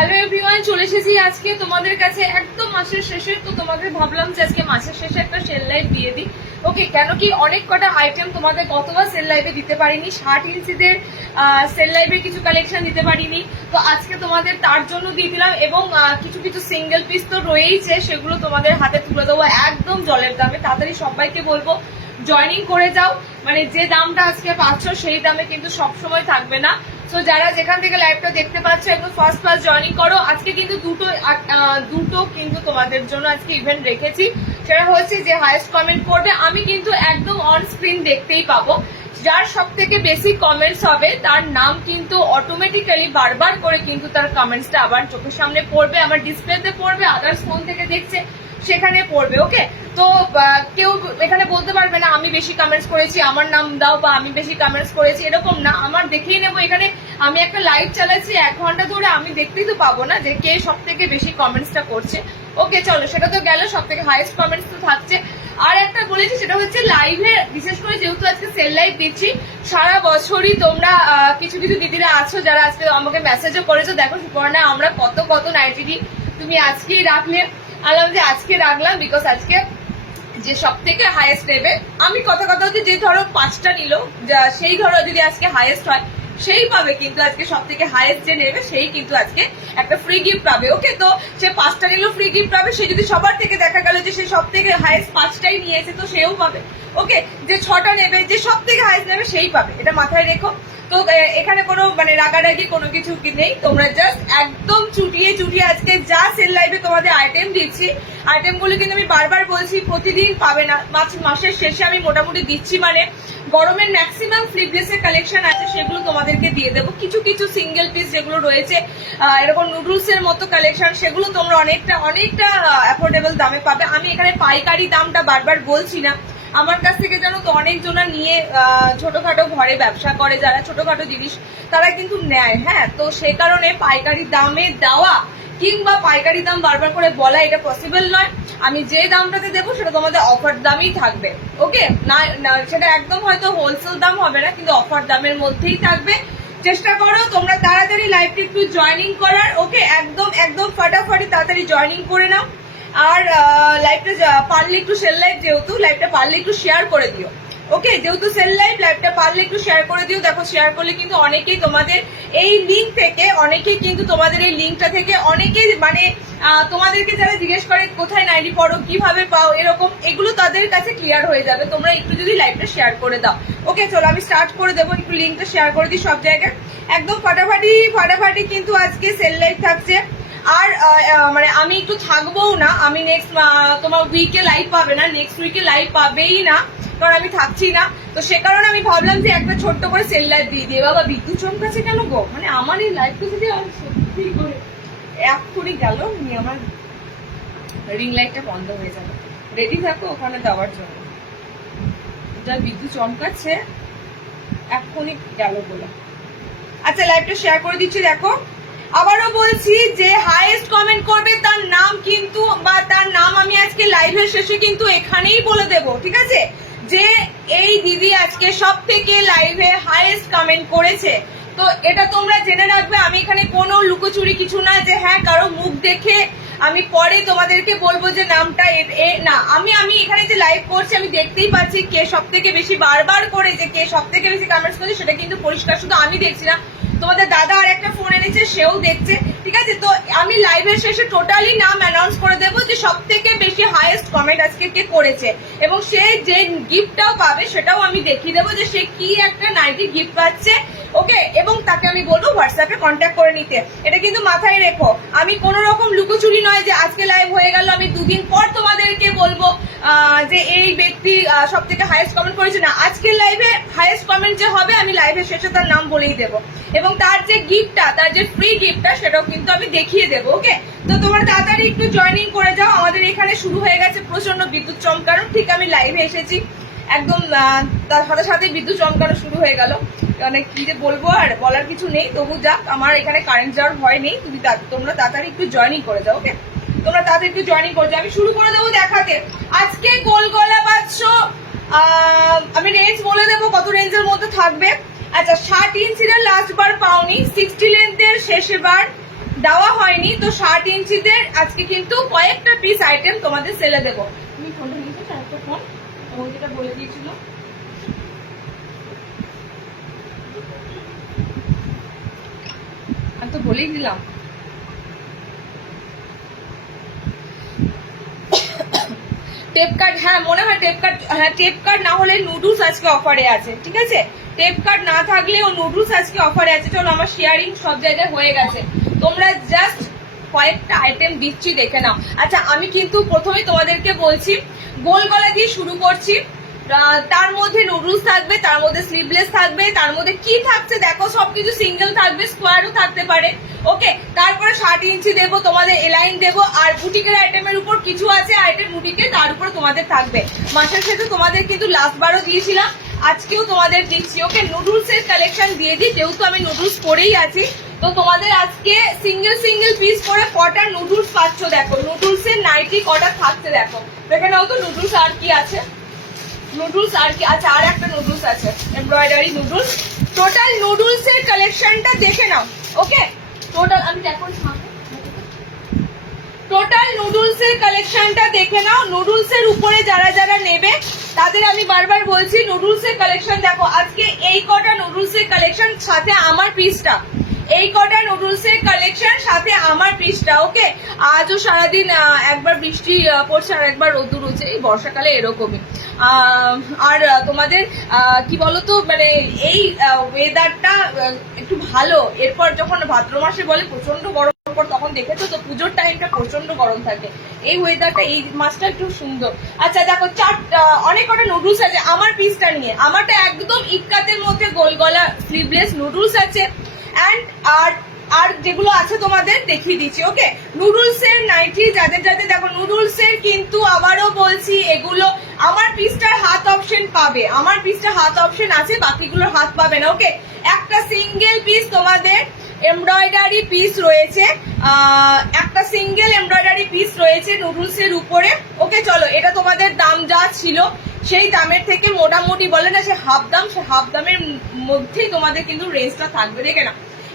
Hello everyone, চলে এসেছি আজকে তোমাদের কাছে একদম মাসের শেষে। তো তোমাদের ভাবলাম যে আজকে মাসের শেষে একটা সেল লাইভ দিয়ে দিই। ওকে, কেন কি অনেক কটা আইটেম তোমাদের গতবার সেল লাইভে দিতে পারিনি, 60 ইঞ্চিদের সেল লাইভে কিছু কালেকশন দিতে পারিনি। তো আজকে তোমাদের তার জন্য দিয়ে দিলাম, এবং কিছু কিছু সিঙ্গেল পিস তো রয়েইছে, সেগুলো তোমাদের হাতে তুলে দেবো একদম জলের দামে। তাড়াতাড়ি সবাইকে বলবো জয়েনিং করে যাও, মানে যে দামটা আজকে পাচ্ছ সেই দামে কিন্তু সবসময় থাকবে না। তো যারা যেখান থেকে লাইভটা দেখতে পাচ্ছ একদম ফার্স্ট জয়েনিং করো। আজকে কিন্তু দুটো কিন্তু তোমাদের জন্য আজকে ইভেন্ট রেখেছি। সেটা হচ্ছে যে হাইয়েস্ট কমেন্ট করবে, আমি কিন্তু একদম অন স্ক্রিন দেখতেই পাবো। যার সব থেকে বেশি কমেন্টস হবে তার নাম কিন্তু অটোমেটিক্যালি বারবার করে কিন্তু তার কমেন্টসটা আবার চোখের সামনে পড়বে, আমার ডিসপ্লেতে পড়বে, আদার্স ফোন থেকে দেখছে সেখানে পড়বে। ওকে, তো কেউ এখানে বলতে পারবে না আমি বেশি কমেন্টস করেছি আমার নাম দাও, বা আমি বেশি কমেন্টস করেছি, এরকম না। আমার দেখেই নেবো। এখানে আমি একটা লাইভ চালাচ্ছি 1 ঘন্টা ধরে, আমি দেখতেই তো পাবো না যে কে সব থেকে বেশি কমেন্টসটা করছে। ওকে চলো, সেটা তো গেল, সব থেকে হাইয়েস্ট কমেন্টস তো থাকছে। আর একটা বলেছি, সেটা হচ্ছে লাইভে, বিশেষ করে যেহেতু আজকে সেল লাইভ দিচ্ছি, সারা বছরই তোমরা কিছু কিছু দিদিরা আছো যারা আজকে আমাকে মেসেজও করেছো, দেখো সুপর্ণা আমরা কত কত নাইটি তুমি আজকেই রাখলে। আলাম যে আজকে রাখলাম বিকজ আজকে যে সব থেকে হাইয়েস্ট নেবে, আমি কথা হচ্ছে যে ধরো 5টা নিল, সেই ধরো যদি আজকে হাইয়েস্ট হয় সেই পাবে কিন্তু আজকে সব থেকে হাইয়েস্ট যে নেবে সেই কিন্তু আজকে একটা ফ্রি গিফট পাবে। ওকে, তো সে 5টা নিল ফ্রি গিফট পাবে, সে যদি সবার থেকে দেখা গেল যে সে সব থেকে হাইয়েস্ট 5টাই নিয়েছে তো সেও পাবে। ওকে, যে 6টা নেবে, যে সব থেকে হাইয়েস্ট নেবে সেই পাবে, এটা মাথায় রেখো। তো এখানে কোনো মানে রাগারাগি কোনো কিছু নেই, তোমরা জাস্ট একদম চুটিয়ে চুটিয়ে আজকে যা সেল লাইভে তোমাদের আইটেম দিচ্ছি, আইটেমগুলো কিন্তু আমি বারবার বলছি প্রতিদিন পাবে না, মাসের শেষে আমি মোটামুটি দিচ্ছি। মানে গরমের ম্যাক্সিমাম স্লিভলেসের কালেকশন আছে, সেগুলো তোমাদেরকে দিয়ে দেবো। কিছু কিছু সিঙ্গেল পিস যেগুলো রয়েছে এরকম নুডলসের মতো কালেকশন, সেগুলো তোমরা অনেকটা অ্যাফোর্ডেবল দামে পাবে। আমি এখানে পাইকারি দামটা বারবার বলছি না, আমার কাছ থেকে জানো তো অনেকজনা নিয়ে ছোটখাটো ঘরে ব্যবসা করে, যারা ছোটখাটো জিনিস তারা কিন্তু নেয়। হ্যাঁ, তো সে কারণে পাইকারি দামে দেওয়া কিংবা পাইকারি দাম বারবার করে বলা এটা পসিবল নয়। আমি যে দামটাতে দেবো সেটা তোমাদের অফার দামই থাকবে। ওকে, না সেটা একদম হয়তো হোলসেল দাম হবে না, কিন্তু অফার দামের মধ্যেই থাকবে। চেষ্টা করো তোমরা তাড়াতাড়ি লাইভটি একটু জয়েনিং করার। ওকে, একদম ফাটাফাটি তাড়াতাড়ি জয়েনিং করে নাও। আর লাইভটা পারলে একটু সেল লাইভ, যেহেতু লাইভটা পারলে একটু শেয়ার করে দিও। ওকে, যেহেতু সেল লাইভ, লাইভটা পারলে একটু শেয়ার করে দিও। দেখো শেয়ার করলে কিন্তু অনেকেই তোমাদের এই লিঙ্ক থেকে, অনেকেই কিন্তু তোমাদের এই লিঙ্কটা থেকে অনেকেই মানে তোমাদেরকে যারা জিজ্ঞেস করে কোথায় নাইটি পড়ো, কিভাবে পাও, এরকম এগুলো তাদের কাছে ক্লিয়ার হয়ে যাবে তোমরা একটু যদি লাইভটা শেয়ার করে দাও। ওকে চলো, আমি স্টার্ট করে দেবো, একটু লিঙ্কটা শেয়ার করে দিই সব জায়গায়। একদম ফাটাফাটি কিন্তু আজকে সেল লাইভ থাকছে। আর মানে আমি একটু থাকবোও না, আমি নেক্সট তোমার উইকে লাইভ পাবে না, নেক্সট উইকে লাইভ পাবেই না, কারণ আমি থাকছি না। তো সে কারণে আমি ভাবলাম যে একটা ছোট্ট করে সেল লাইভ দিয়ে দিয়ে। বাবা বিদ্যুৎ চমকাছে কেন গো, মানে আমার এই লাইভটা যদি সত্যি করে এক্ষুনি গেল, আমার রিং লাইটটা বন্ধ হয়ে যাবে। রেডি থাকো ওখানে দেওয়ার জন্য, যা বিদ্যুৎ চমকাচ্ছে এক্ষুনি গেল বলে। আচ্ছা লাইভটা শেয়ার করে দিচ্ছি। দেখো আবারও বলছি যে হাইয়েস্ট কমেন্ট করবে তার নাম কিন্তু, বা তার নাম আমি আজকে লাইভের শেষে কিন্তু এখানেই বলে দেব, ঠিক আছে, যে এই দিদি আজকে সব থেকে লাইভে হাইয়েস্ট কমেন্ট করেছে। তো এটা তোমরা জেনে রাখবে, আমি এখানে কোনো লুকোচুরি কিছু না যে হ্যাঁ কারো মুখ দেখে আমি পরে তোমাদেরকে বলবো যে নামটা না। আমি এখানে যে লাইভ করছি আমি দেখতেই পাচ্ছি কে সব থেকে বেশি, বারবার করে যে কে সব থেকে বেশি কমেন্টস করছে সেটা কিন্তু পরিষ্কার, শুধু আমি দেখছি না, তোমাদের দাদা আর একটা ফোন এনেছে সেও দেখছে, ঠিক আছে। তো আমি লাইভের শেষে টোটালি নাম অ্যানাউন্স করে দেবো যে সব থেকে বেশি হাইয়েস্ট কমেন্ট আজকে কে করেছে, এবং সে যে গিফটটাও পাবে সেটাও আমি দেখিয়ে দেবো যে সে কি একটা নাইটি গিফট পাচ্ছে। ওকে, এবং তাকে আমি বলবো হোয়াটসঅ্যাপে কন্ট্যাক্ট করে নিতে। এটা কিন্তু মাথায় রেখো, আমি কোনো রকম লুকোচুরি নয় যে আজকে লাইভ হয়ে গেল আমি 2 দিন পর তোমাদেরকে বলবো যে এই ব্যক্তি সব থেকে হাইয়েস্ট কমেন্ট করেছে না। আজকের লাইভে হাইয়েস্ট কমেন্ট যে হবে আমি লাইভের শেষে তার নাম বলেই দেবো, এবং তার যে গিফটটা, তার যে ফ্রি গিফটটা সেটাও কিন্তু আমি দেখিয়ে দেবো। ওকে, তো তোমরা তাড়াতাড়ি একটু জয়েনিং করে যাও। আমাদের এখানে শুরু হয়ে গেছে প্রচন্ড বিদ্যুৎ চমকানো, ঠিক আমি লাইভে এসেছি একদম তার সাথে সাথে বিদ্যুৎ চমকানো শুরু হয়ে গেল। মানে কি যে বলবো, আর বলার কিছু নেই, তবু যাক, আমার এখানে কারেন্ট যাওয়ার ভয় নেই। তোমরা তাড়াতাড়ি একটু জয়েনিং করে যাও। ওকে, তোমরা তাড়াতাড়ি একটু জয়েনিং করে যাও। আমি শুরু করে দেবো দেখাতে। আজকে গোল গলা পাচ্ছ, আমি রেঞ্জ বলে দেবো কত রেঞ্জের মধ্যে থাকবে। আচ্ছা 60 ইঞ্চির লাস্ট বার পাওনি, 60 লেন্থের শেষে বার দেওয়া হয়নি, তো 60 ইঞ্চিদের আজকে কিন্তু কয়েকটা পিস আইটেম তোমাদের সেলে দেবো। তুমি ফোনটা নিয়েছো, একটা ফোন ও যেটা বলে দিয়েছিল, আমি তো বলেই দিলাম। টেপ কার্ড, হ্যাঁ মনে হয় টেপ কার্ড, হ্যাঁ টেপ কার্ড না হলে নুডলস আজকে অফারে আছে, ঠিক আছে? টেপ কার্ড না থাকলেও নুডলস আজকে অফারে আছে। চলো আমার শেয়ারিং সব জায়গায় হয়ে গেছে, তোমরা জাস্ট কয়েকটা আইটেম দিচ্ছি দেখে নাও। আচ্ছা আমি কিন্তু প্রথমে তোমাদেরকে বলছি গোল গলা দিয়ে শুরু করছি, তার মধ্যে নুডলস থাকবে, তার মধ্যে স্লিভলেস থাকবে, তার মধ্যে কি থাকছে দেখো, সবকিছু সিঙ্গেল থাকবে, স্কোয়ারও থাকতে পারে, ওকে। তারপরে 60 ইঞ্চি দেবো তোমাদের, এলাইন দেবো, আর বুটিকের আইটেমের উপর কিছু আছে আইটেম বুটিকে, তার উপর তোমাদের থাকবে। মাসের শেষে তোমাদের কিন্তু লাস্ট বারও দিয়েছিলাম, আজকেও তোমাদের দিচ্ছি, ওকে। নুডলস এর কালেকশন দিয়ে দিই, যেহেতু আমি নুডলস পরেই আছি, তো তোমাদের আজকে সিঙ্গেল সিঙ্গেল পিস করে কটা নুডলস পাচ্ছ দেখো, নুডলস এর নাইটি কটা থাকছে দেখো, দেখে নাও তো নুডলস আর কি আছে, নুডলস আর কি আছে, আর একটা নুডলস আছে এমব্রয়ডারি নুডলস। টোটাল নুডলস এর কালেকশনটা দেখে নাও, ওকে। টোটাল আমি দেখো, টোটাল নুডলস এর কালেকশনটা দেখে নাও। নুডলস এর উপরে যারা যারা নেবে তাদের আমি বারবার বলছি নুডলস এর কালেকশন দেখো, আজকে এই কটা নুডলস এর কালেকশন সাথে আমার পিসটা, এই কটা নুডলস এর কালেকশন সাথে আমার পিসটা, ওকে। আজও সারাদিন একবার বৃষ্টি পড়ছে আর একবার রোদ্দুর হচ্ছে, এই বর্ষাকালে এরকমই। আর তোমাদের কি বলতো, মানে এই ওয়েদারটা একটু ভালো, এরপর যখন ভাদ্র মাসে বলে প্রচন্ড গরম, তখন দেখেছো তো পুজোর টাইমটা প্রচন্ড গরম থাকে, এই ওয়েদারটা এই মাসটা একটু সুন্দর। আচ্ছা দেখো অনেক কটা নুডলস আছে আমার পিসটা নিয়ে, আমারটা একদম ইক্কাতের মধ্যে গোল গলা স্লিভলেস নুডলস আছে, অ্যান্ড আর যেগুলো আছে তোমাদের দেখিয়ে দিচ্ছি, ওকে। নুডলস এর নাইটি যাদের যাদের দেখো, নুডলস এর কিন্তু আবারও বলছি এগুলো আমার পিসটার হাত অপশন পাবে, আমার পিসটা হাত অপশন আছে, বাকিগুলোর হাত পাবে না, ওকে। একটা সিঙ্গেল পিস তোমাদের এমব্রয়ডারি পিস রয়েছে, একটা সিঙ্গেল এমব্রয়ডারি পিস রয়েছে নুডলস এর উপরে, ওকে। চলো এটা তোমাদের দাম যা ছিল সেই দামের থেকে মোটামুটি বলে না সে হাফ দাম, সে হাফ দামের মধ্যেই তোমাদের কিন্তু রেঞ্জটা থাকবে, দেখে না।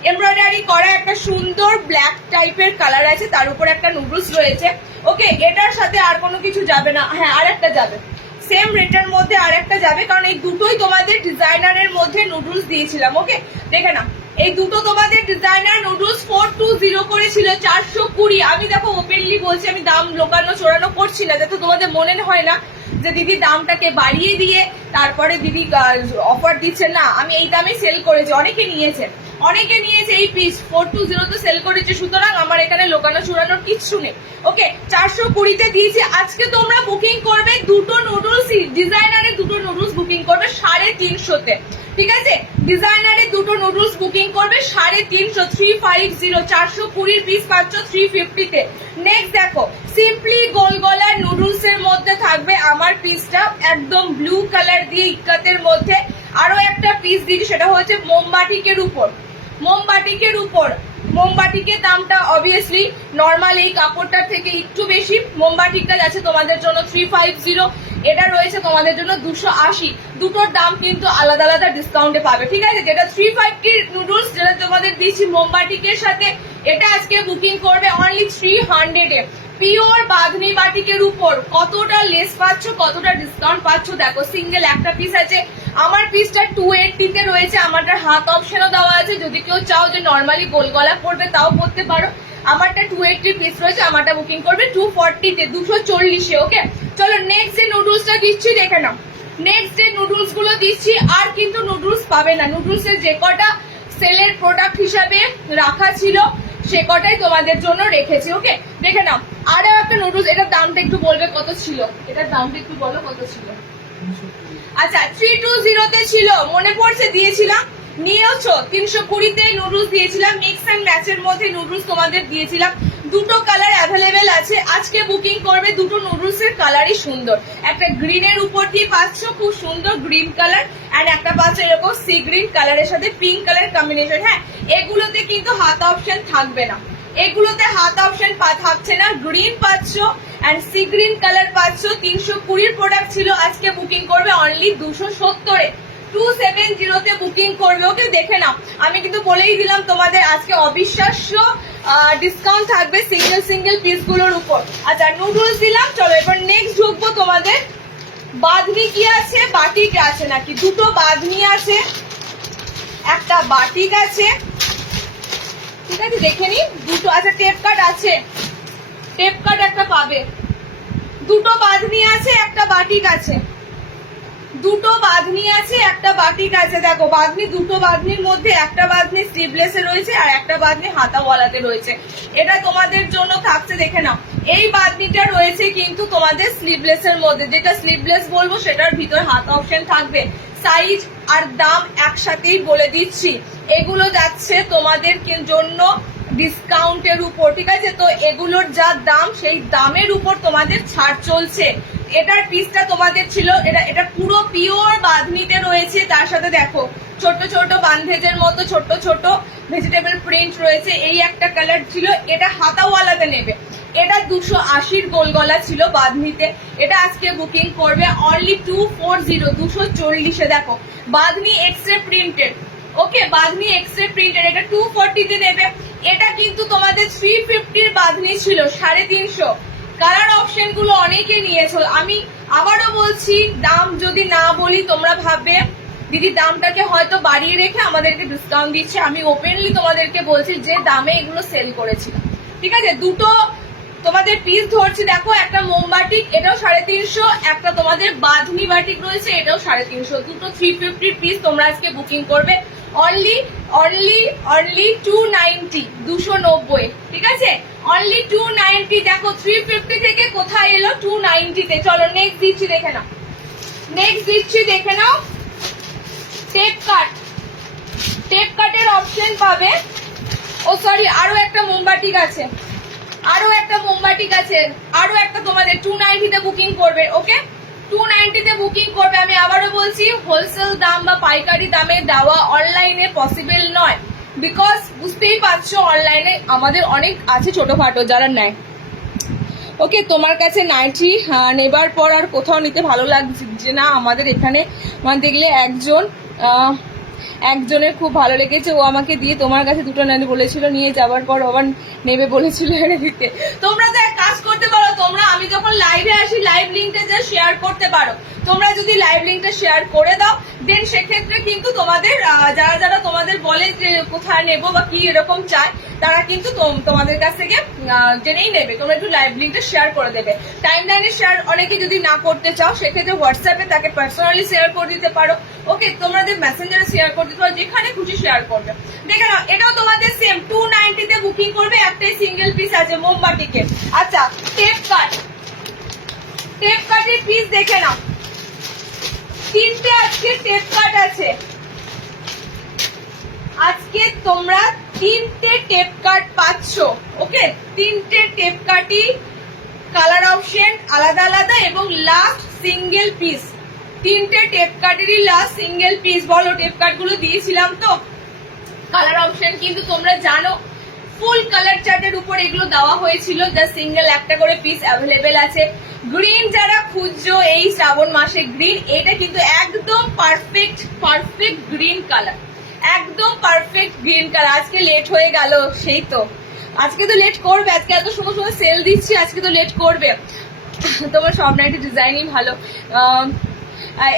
এমব্রয়ডারি করা একটা সুন্দর ব্ল্যাক টাইপের কালার আছে, তার উপর একটা নুডলস রয়েছে, ওকে। এটার সাথে আর কোনো কিছু যাবে না, হ্যাঁ আর একটা যাবে, সেম রেটের মধ্যে আর একটা যাবে, কারণ এই দুটোই তোমাদের ডিজাইনারের মধ্যে নুডলস দিয়েছিলাম, ওকে। দেখে না এই দুটো তোমাদের ডিজাইনার নুডলস 420 করেছিল 420। আমি দেখো ওপেনলি বলছি, আমি দাম লোকানো চোরানো করছি না, যাতে তোমাদের মনে হয় না যে দিদি দামটাকে বাড়িয়ে দিয়ে তারপরে দিদি অফার দিচ্ছে, না আমি এই দামে সেল করেছি, অনেকে নিয়েছে এই পিস 420 সেল করেছে, সুতরাং আমার এখানে লোকানো চুরানোর কিচ্ছু নেই, ওকে। 420 দিয়েছি। আজকে তোমরা বুকিং করবে দুটো নুডলস, ডিজাইনারে দুটো নুডলস বুকিং করবে 350-তে, ঠিক আছে? ডিজাইনারে দুটো নুডলস বুকিং করবে 350, 350, 420 পিস পাচ্ছ 350-তে। নেক্সট দেখো সিম্পলি গোল গলার নুডলস এর মধ্যে থাকবে আমার পিসটা একদম ব্লু কালার দিয়ে ইক্কাতের মধ্যে, আরো একটা পিস দিচ্ছি সেটা হচ্ছে মোমবাটিকের উপর, মোমবাটিকের দামটা অবভিয়াসলি নর্মাল এই কাপড়টার থেকে একটু বেশি, মোমবাটিকটা যাচ্ছে তোমাদের জন্য 350, এটা রয়েছে তোমাদের জন্য 280, দুটোর দাম কিন্তু আলাদা আলাদা ডিসকাউন্টে পাবে, ঠিক আছে? যেটা 350 নুডলস যেটা তোমাদের দিচ্ছি মোমবাটিকের সাথে, এটা আজকে বুকিং করবে অনলি 300-এ। পিওর বাঁধনি বাটিকের উপর কতটা লেস পাচ্ছ, কতটা ডিসকাউন্ট পাচ্ছ দেখো। সিঙ্গেল একটা পিস আছে, আমার পিসটা 280-তে রয়েছে, আমারটা হাত অপশনও দেওয়া আছে, যদি কেউ চাও যে নর্মালি গোল গলা পড়বে তাও পড়তে পারো। আমারটা 280 পিস রয়েছে, আমারটা বুকিং করবে 240-তে, 240-এ, ওকে। চলো নেক্সট যে নুডলসটা দিচ্ছি দেখে নাও, নেক্সট যে নুডলস গুলো দিচ্ছি আর কিন্তু নুডলস পাবে না, নুডলস এর যে কটা সেলের প্রোডাক্ট হিসাবে রাখা ছিল সে কটাই তোমাদের জন্য রেখেছি, ওকে। দেখে নাও আরো একটা নুডলস, এটার দামটা একটু বলবে কত ছিল, এটার দামটা একটু বলো কত ছিল। আচ্ছা 320-তে ছিল, মনে পড়ছে দিয়েছিলাম, নিয়েওছো 320-তে নুডলস দিয়েছিলাম, মিক্স অ্যান্ড ম্যাচের মধ্যে নুডলস তোমাদের দিয়েছিলাম, দুটো কালার অ্যাভেলেবেল আছে। আজকে বুকিং করবে দুটো নুডলস এর কালারই সুন্দর, একটা গ্রিনের উপর দিয়ে পাচ্ছ খুব সুন্দর গ্রিন কালার, এন্ড একটা পাচ্ছ এরকম সি গ্রিন কালারের সাথে পিঙ্ক কালার কম্বিনেশন। হ্যাঁ এগুলোতে কিন্তু হাত অপশন থাকবে না, এগুলোতে হাত অপশন থাকছে না, গ্রিন পাচ্ছ এন্ড সি গ্রিন কালার পাচ্ছ। 320 প্রোডাক্ট ছিল, আজকে বুকিং করবে অনলি 270-এ, 270-তে বুকিং করবে, ওকে। দেখে নাও আমি কিন্তু বলেই দিলাম তোমাদের আজকে অবিশ্বাস্য ডিসকাউন্ট থাকবে সিঙ্গেল সিঙ্গেল পিস গুলোর উপর। আচ্ছা নুডলস দিলাম, চলো এবার নেক্সট ঢুকবো তোমাদের। বাঁধনি কি আছে, বাটিক আছে নাকি? দুটো বাঁধনি আছে, একটা বাটিক আছে, ঠিক আছে দেখে নি দুটো। আচ্ছা টেপ কাট আছে, টেপ কাট একটা পাবে। দুটো বাঁধনি আছে, একটা বাটিক আছে, দুটো বাঁধনি আছে, একটা বাটিক আছে। দেখো বাঁধনি, দুটো বাঁধনির মধ্যে একটা বাঁধনি স্লিভলেসে রয়েছে আর একটা বাঁধনি হাতাওয়ালাতে রয়েছে। এটা তোমাদের জন্য থাকছে, দেখে নাও। এই বাঁধনিটা রয়েছে কিন্তু তোমাদের স্লিভলেসের মধ্যে, যেটা স্লিভলেস বলবো সেটার ভিতর হাত অপশন থাকবে। সাইজ আর দাম একসাথেই বলে দিচ্ছি, এগুলো যাচ্ছে তোমাদের জন্য ডিসকাউন্টের উপর, ঠিক আছে? তো এগুলোর যা দাম সেই দামের উপর তোমাদের ছাড় চলছে। এটার পিসটা তোমাদের ছিল, এটা পুরো পিওর বাঁধনিতে রয়েছে। তার সাথে দেখো ছোট ছোট বান্ধেজের মতো ছোট ছোট ভেজিটেবল প্রিন্ট রয়েছে। এই একটা কালার ছিল, এটা হাতাওয়ালাতে নেবে। এটা 280 গোল গলা ছিল বাঁধনিতে, এটা আজকে বুকিং করবে অনলি 240, 240-এ। দেখো বাঁধনি এক্সরে প্রিন্টেড, ওকে বাঁধনি এক্সরে প্রিন্টেড, এটা 240-তে নেবে। এটা কিন্তু তোমাদের 350-র বাঁধনি ছিল, 350। কালার অপশন গুলো অনেকে নিয়েছো। আমি আবারও বলছি, দাম যদি না বলি তোমরা ভাববে দিদি দামটাকে হয়তো বাড়িয়ে রেখে আমাদেরকে ডিসকাউন্ট দিচ্ছে। আমি ওপেনলি তোমাদেরকে বলছি যে দামে এগুলো সেল করেছিলাম, ঠিক আছে? দুটো তোমাদের পিস ধরছি, দেখো একটা মোমবাটিক, এটাও 350, একটা তোমাদের বাঁধনি বাটিক রয়েছে, এটাও 350। দুটো 350 পিস তোমরা আজকে বুকিং করবে অনলি 290, 290, ঠিক আছে? অনলি 290। দেখো 350 থেকে কোথায় এলো 290-তে। চলো নেক্সট দিচ্ছি, দেখে নাও, নেক্সট দিচ্ছি দেখে নাও। টেপ কাট, টেপ কাটের অপশন পাবে। ও সরি, আরো একটা মোমবাটিক আছে, আরো একটা মোমবাটিক আছে, আরো একটা তোমাদের 290-তে বুকিং করবে, ওকে 290-তে বুকিং করবে। আমি আবারও বলছি, হোলসেল দাম বা পাইকারি দামে দেওয়া অনলাইনে পসিবল নয়, বিকজ বুঝতেই পারছো অনলাইনে আমাদের অনেক আছে ছোটখাটো যারা নেয়। ওকে তোমার কাছে নাইটি নেবার পর আর কোথাও নিতে ভালো লাগছে না, আমাদের এখানে মানে দেখলে একজনের খুব ভালো লেগেছে, ও আমাকে দিয়ে তোমার কাছে দুটো নানি বলেছিল, নিয়ে যাওয়ার পর আবার নেবে বলেছিল এনে দিতে। তোমরা তো এক কাজ করতে পারো, তোমরা আমি যখন লাইভে আসি লাইভ লিঙ্কটা যা শেয়ার করতে পারো। তোমরা যদি লাইভ লিঙ্কটা শেয়ার করে দাও দেন সেক্ষেত্রে কিন্তু তোমাদের যারা যারা তোমাদের বলে যে কোথায় নেবো বা কি এরকম চায় তারা কিন্তু তোমাদের কাছ থেকে জেনেই নেবে। তোমরা একটু লাইভ লিঙ্কটা শেয়ার করে দেবে। টাইম লাইনে শেয়ার অনেকে যদি না করতে চাও সেক্ষেত্রে হোয়াটসঅ্যাপে তাকে পার্সোনালি শেয়ার করে দিতে পারো, ওকে তোমাদের মেসেঞ্জারে শেয়ার করে দিতে পারো, যেখানে খুশি শেয়ার করবে। দেখে নাও এটাও তোমাদের সেম 290-তে বুকিং করবে, একটাই সিঙ্গেল পিস আছে মোমবাটিকে। আচ্ছা টেপ কাট, টেপ কাটের পিস দেখে নাও, তিনটে আজকে টেপ কাট আছে। আজকে তোমরা তিনটে টেপ কাট পাচ্ছ, ওকে তিনটে টেপ কাটই কালার অপশন আলাদা আলাদা এবং লাস্ট সিঙ্গেল পিস। তিনটে টেপ কাটেরই লাস্ট সিঙ্গেল পিস। বলো টেপ কাট গুলো দিয়েছিলাম তো, কালার অপশন কিন্তু তোমরা জানো ফুল কালার চার্টের উপর এগুলো দেওয়া হয়েছিল, যা সিঙ্গেল একটা করে পিস অ্যাভেলেবেল আছে। গ্রিন যারা খুঁজছো এই শ্রাবণ মাসে গ্রিন, এটা কিন্তু একদম পারফেক্ট পারফেক্ট গ্রিন কালার, একদম পারফেক্ট গ্রিন কালার। আজকে লেট হয়ে গেল, সেই তো আজকে তো লেট করবে, আজকে এত সময় সময় সেল দিচ্ছি, আজকে তো লেট করবে। তোমার সব নাইটি ডিজাইনই ভালো।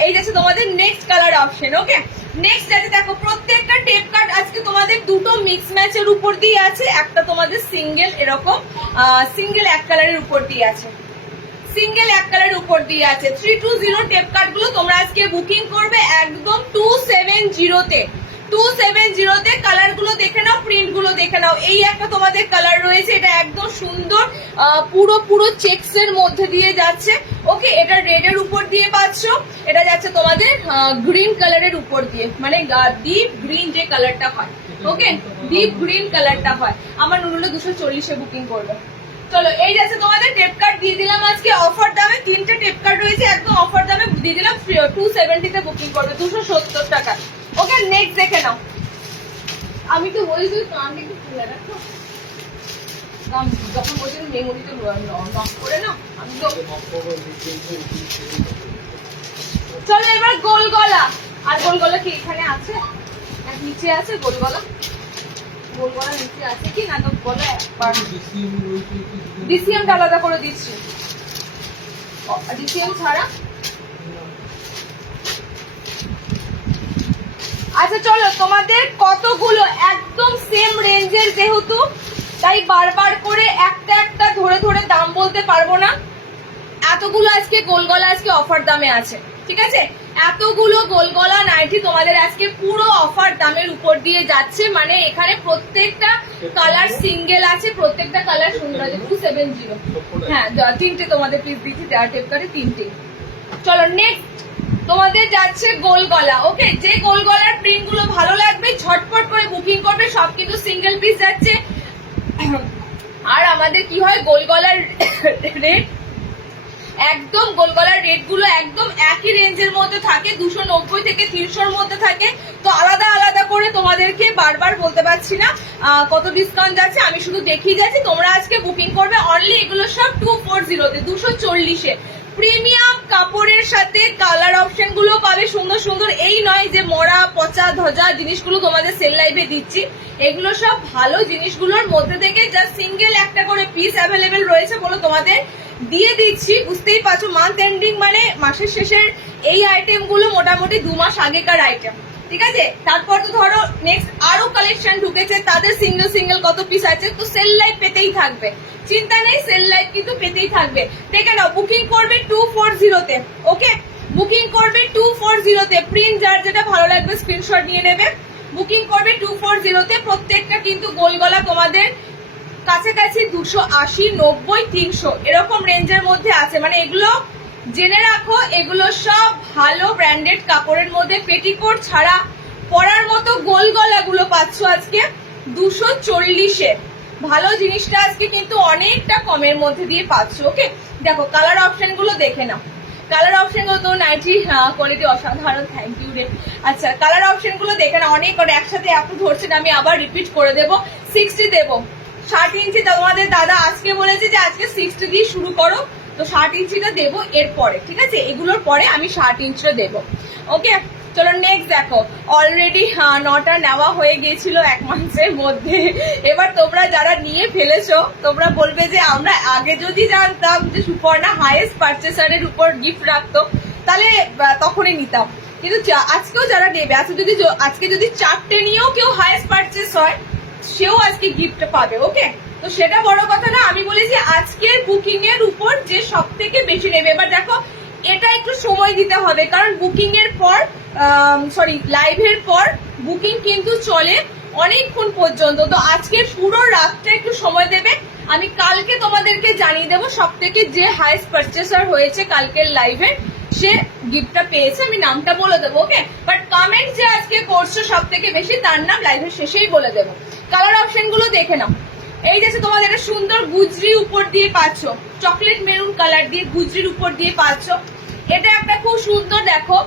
এই যাচ্ছে তোমাদের next colour option, okay next আছে। দেখো প্রত্যেকটা টেপ কাট আজকে তোমাদের দুটো মিক্স ম্যাচের উপর দিয়ে আছে, একটা তোমাদের সিঙ্গেল এরকম সিঙ্গেল এক কালারের উপর দিয়ে আছে, সিঙ্গেল এক কালারের উপর দিয়ে আছে। 320 টেপ কাট গুলো তোমরা আজকে বুকিং করবে একদম 270-তে। 270-তে কালার গুলো দেখে নাও, প্রিন্ট গুলো দেখে নাও। এই একটা তোমাদের কালার রয়েছে, এটা একদম সুন্দর পুরো চেক্স এর মধ্যে দিয়ে যাচ্ছে, ওকে এটা রেড এর উপর দিয়ে পাচ্ছ, এটা যাচ্ছে তোমাদের গ্রিন কালারের উপর দিয়ে, মানে ডিপ গ্রিন যে কালারটা হয়, ওকে ডিপ গ্রিন কালারটা হয়। আমার নুরুলে 240-এ বুকিং করবে। চলো এই যাচ্ছে তোমাদের টেপ কাট দিয়ে দিলাম আজকে অফার দামে, তিনটে টেপ কাট রয়েছে একদম অফার দামে দিয়ে দিলাম। 270-তে বুকিং করবে 270 টাকা, ওকে নেক্সট দেখে নাও। আমি তো বলছি কানটা একটু খুলে রাখো, যখন বলছি মেমোরিতে নক করে না আমি তো। চলো এবার গোল গলা, আর গোল গলা কি এখানে আছে, নিচে আছে গোল গলা, গোল গলা নিচে আছে কি না, তো গলা ডিসিএমটা আলাদা করে দিচ্ছি, ডিসিএম ছাড়া। আচ্ছা চলো, তোমাদের কতগুলো একদম সেম রেঞ্জের যেহেতু, তাই বারবার করে একটা একটা ধরে ধরে দাম বলতে পারবো না। এতগুলো আজকে গোলগলা আজকে অফার দামে আছে, ঠিক আছে? এতগুলো গোলগলা নাইটি তোমাদের আজকে পুরো অফার দামের উপর দিয়ে যাচ্ছে। মানে এখানে প্রত্যেকটা কালার সিঙ্গেল আছে, প্রত্যেকটা কালার সুন্দর আছে। 270, হ্যাঁ তিনটে তোমাদের পিস দিচ্ছি, দেওয়ার টেপ করে তিনটে। চলো নেক্সট তোমাদের যাচ্ছে গোলগলা। ওকে, যে গোলগলার প্রিন্ট গুলো ভালো লাগবে ঝটপট করে বুকিং করবে, সব কিন্তু সিঙ্গেল পিস যাচ্ছে। আর আমাদের কি হয়, গোলগলার রেট একদম, গোলগলার রেট গুলো একদম একই রেঞ্জের মধ্যে থাকে, 290 থেকে 300-র মধ্যে থাকে। তো আলাদা আলাদা করে তোমাদেরকে বারবার বলতে পারছি না কত ডিসকাউন্ট যাচ্ছে, আমি শুধু দেখিয়ে যাচ্ছি। তোমরা আজকে বুকিং করবে অনলি, এগুলো সব 240-তে, 240-এ। প্রিমিয়াম কাপড়ের সাথে কালার অপশন গুলো পাবে সুন্দর সুন্দর। এই নয় যে মরা পচা ধজা জিনিসগুলো তোমাদের সেল লাইভে দিচ্ছি, এগুলো সব ভালো জিনিসগুলোর মধ্যে থেকে যা সিঙ্গেল একটা করে পিস অ্যাভেলেবেল রয়েছে বলে তোমাদের দিয়ে দিচ্ছি। বুঝতেই পারছো, মান্থ এন্ডিং মানে মাসের শেষের এই আইটেম গুলো মোটামুটি 2 মাস আগেকার আইটেম, ঠিক আছে? তারপর তো ধরো নেক্সট আরো কালেকশন ঢুকেছে, তাদের সিঙ্গেল সিঙ্গেল কত পিস আছে, তো সেল লাইভ পেতেই থাকবে, চিন্তা নেই, সেল লাইভ কিন্তু পেতেই থাকবে। দেখে নাও, বুকিং করবে 240-তে। ওকে, বুকিং করবে 240-তে। প্রিন্ট যার যেটা ভালো লাগবে স্ক্রিনশট নিয়ে নেবে, বুকিং করবে 240-তে। প্রত্যেকটা কিন্তু গোলগলা তোমাদের কাছাকাছি 280, 90, 300 এরকম রেঞ্জের মধ্যে আছে। মানে এগুলো জেনে রাখো, এগুলো সব ভালো ব্র্যান্ডেড কাপড়ের মধ্যে পেটিকোট ছাড়া পরার মতো গোলগলাগুলো পাচ্ছ আজকে 240-এ। ভালো জিনিসটা আজকে কিন্তু অনেকটা কমের মধ্যে দিয়ে পাচ্ছ। ওকে, দেখো কালার অপশন গুলো দেখে নাও, কালার অপশন গুলো তো নাইটি কোয়ালিটি অসাধারণ, থ্যাংক ইউ রে। আচ্ছা কালার অপশন গুলো দেখে নাও, অনেক একসাথে এত ধরছে না, আমি আবার রিপিট করে দেবো। 60 দেবো, 60 ইঞ্চি তোমাদের দাদা আজকে বলেছে যে আজকে 60 দিয়ে শুরু করো, তো 60 ইঞ্চিটা দেবো এরপরে, ঠিক আছে? এগুলোর পরে আমি 60 ইঞ্চিটা দেবো। ওকে, চলো নেক্সট দেখো, অলরেডি 9টা নেওয়া হয়ে গিয়েছিল 1 মাসের মধ্যে। এবার তোমরা যারা নিয়ে ফেলেছো তোমরা বলবে যে আমরা আগে যদি জানতাম যে সুপর্ণা হাইয়েস্ট পারচেসারের উপর গিফট রাখতো তাহলে তখনই নিতাম। কিন্তু আজকেও যারা নেবে, আজকে যদি 4টে নিয়েও কেউ হাইয়েস্ট পারচেস হয় সেও আজকে গিফট পাবে। ওকে, তো সেটা বড় কথা না, আমি বলেছি আজকের বুকিং এর উপর যে সব থেকে বেশি নেবে। এবার দেখো এটা একটু সময় দিতে হবে, কারণ বুকিং এর পর লাইভের পর বুকিং কিন্তু চলে অনেকক্ষণ পর্যন্ত। তো আজকের পুরো রাতটা একটু সময় দেবে, আমি কালকে তোমাদেরকে জানিয়ে দেবো সব থেকে যে হাইয়েস্ট পারচেসার হয়েছে কালকের লাইভে সে গিফটটা পেয়েছে, আমি নামটা বলে দেবো। ওকে, বাট কমেন্ট যে আজকে করছো সব থেকে বেশি তার নাম লাইভের শেষেই বলে দেবো। কালার অপশন গুলো দেখে নাও, এই যে তোমাদের একটা সুন্দর গুজরি উপর দিয়ে পাচ্ছ, চকলেট মেরুন কালার দিয়ে গুজরির উপর দিয়ে পাচ্ছ। এটা একটা খুব সুন্দর, দেখো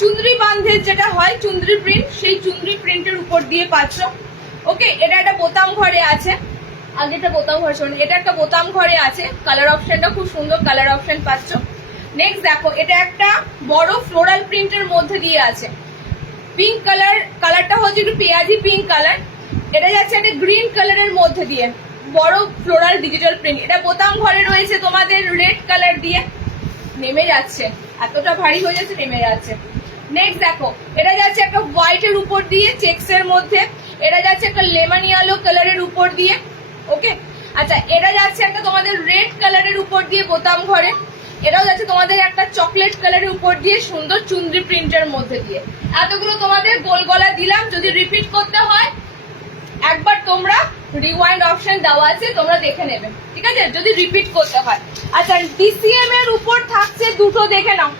চুনরি বান্ধের যেটা হয় চুনরি প্রিন্ট, সেই চুনরি প্রিন্টের উপর দিয়ে পাচ্ছ। ওকে, এটা একটা বোতাম ঘরে আছে, আগে একটা বোতাম ঘরে শোন, এটা একটা বোতাম ঘরে আছে। কালার অপশনটা খুব সুন্দর কালার অপশন পাচ্ছ। নেক্সট দেখো, এটা একটা বড় ফ্লোরাল প্রিন্টের মধ্যে দিয়ে আছে, পিঙ্ক কালার, কালারটা হচ্ছে একটু পেঁয়াজি পিঙ্ক কালার। এটা যাচ্ছে একটা গ্রিন কালারের মধ্যে দিয়ে বড় ফ্লোরাল ডিজিটাল প্রিন্ট। এটা বোতাম ঘরে রয়েছে তোমাদের রেড কালার দিয়ে, নেমে যাচ্ছে, এতটা ভারী হয়ে যাচ্ছে নেমে যাচ্ছে। নেক্সট দেখো, এটা যাচ্ছে একটা হোয়াইট এর উপর দিয়ে চেক্স এর মধ্যে, এটা যাচ্ছে একটা লেমন ইয়েলো কালারের উপর দিয়ে। ওকে, আচ্ছা এটা যাচ্ছে একটা তোমাদের রেড কালারের উপর দিয়ে বোতাম ঘরে, এটাও যাচ্ছে তোমাদের একটা চকলেট কালারের উপর দিয়ে সুন্দর চুনরি প্রিন্টের মধ্যে দিয়ে। এতগুলো তোমাদের গোল গলা দিলাম, যদি রিপিট করতে হয় একবার তোমরা রিওয়াইন্ড অপশন দেওয়া আছে, তোমরা দেখে নেবে, ঠিক আছে, যদি রিপিট করতে হয়। আচ্ছা ডিসিএম এর উপর থাকছে দুটো, দেখে নাও,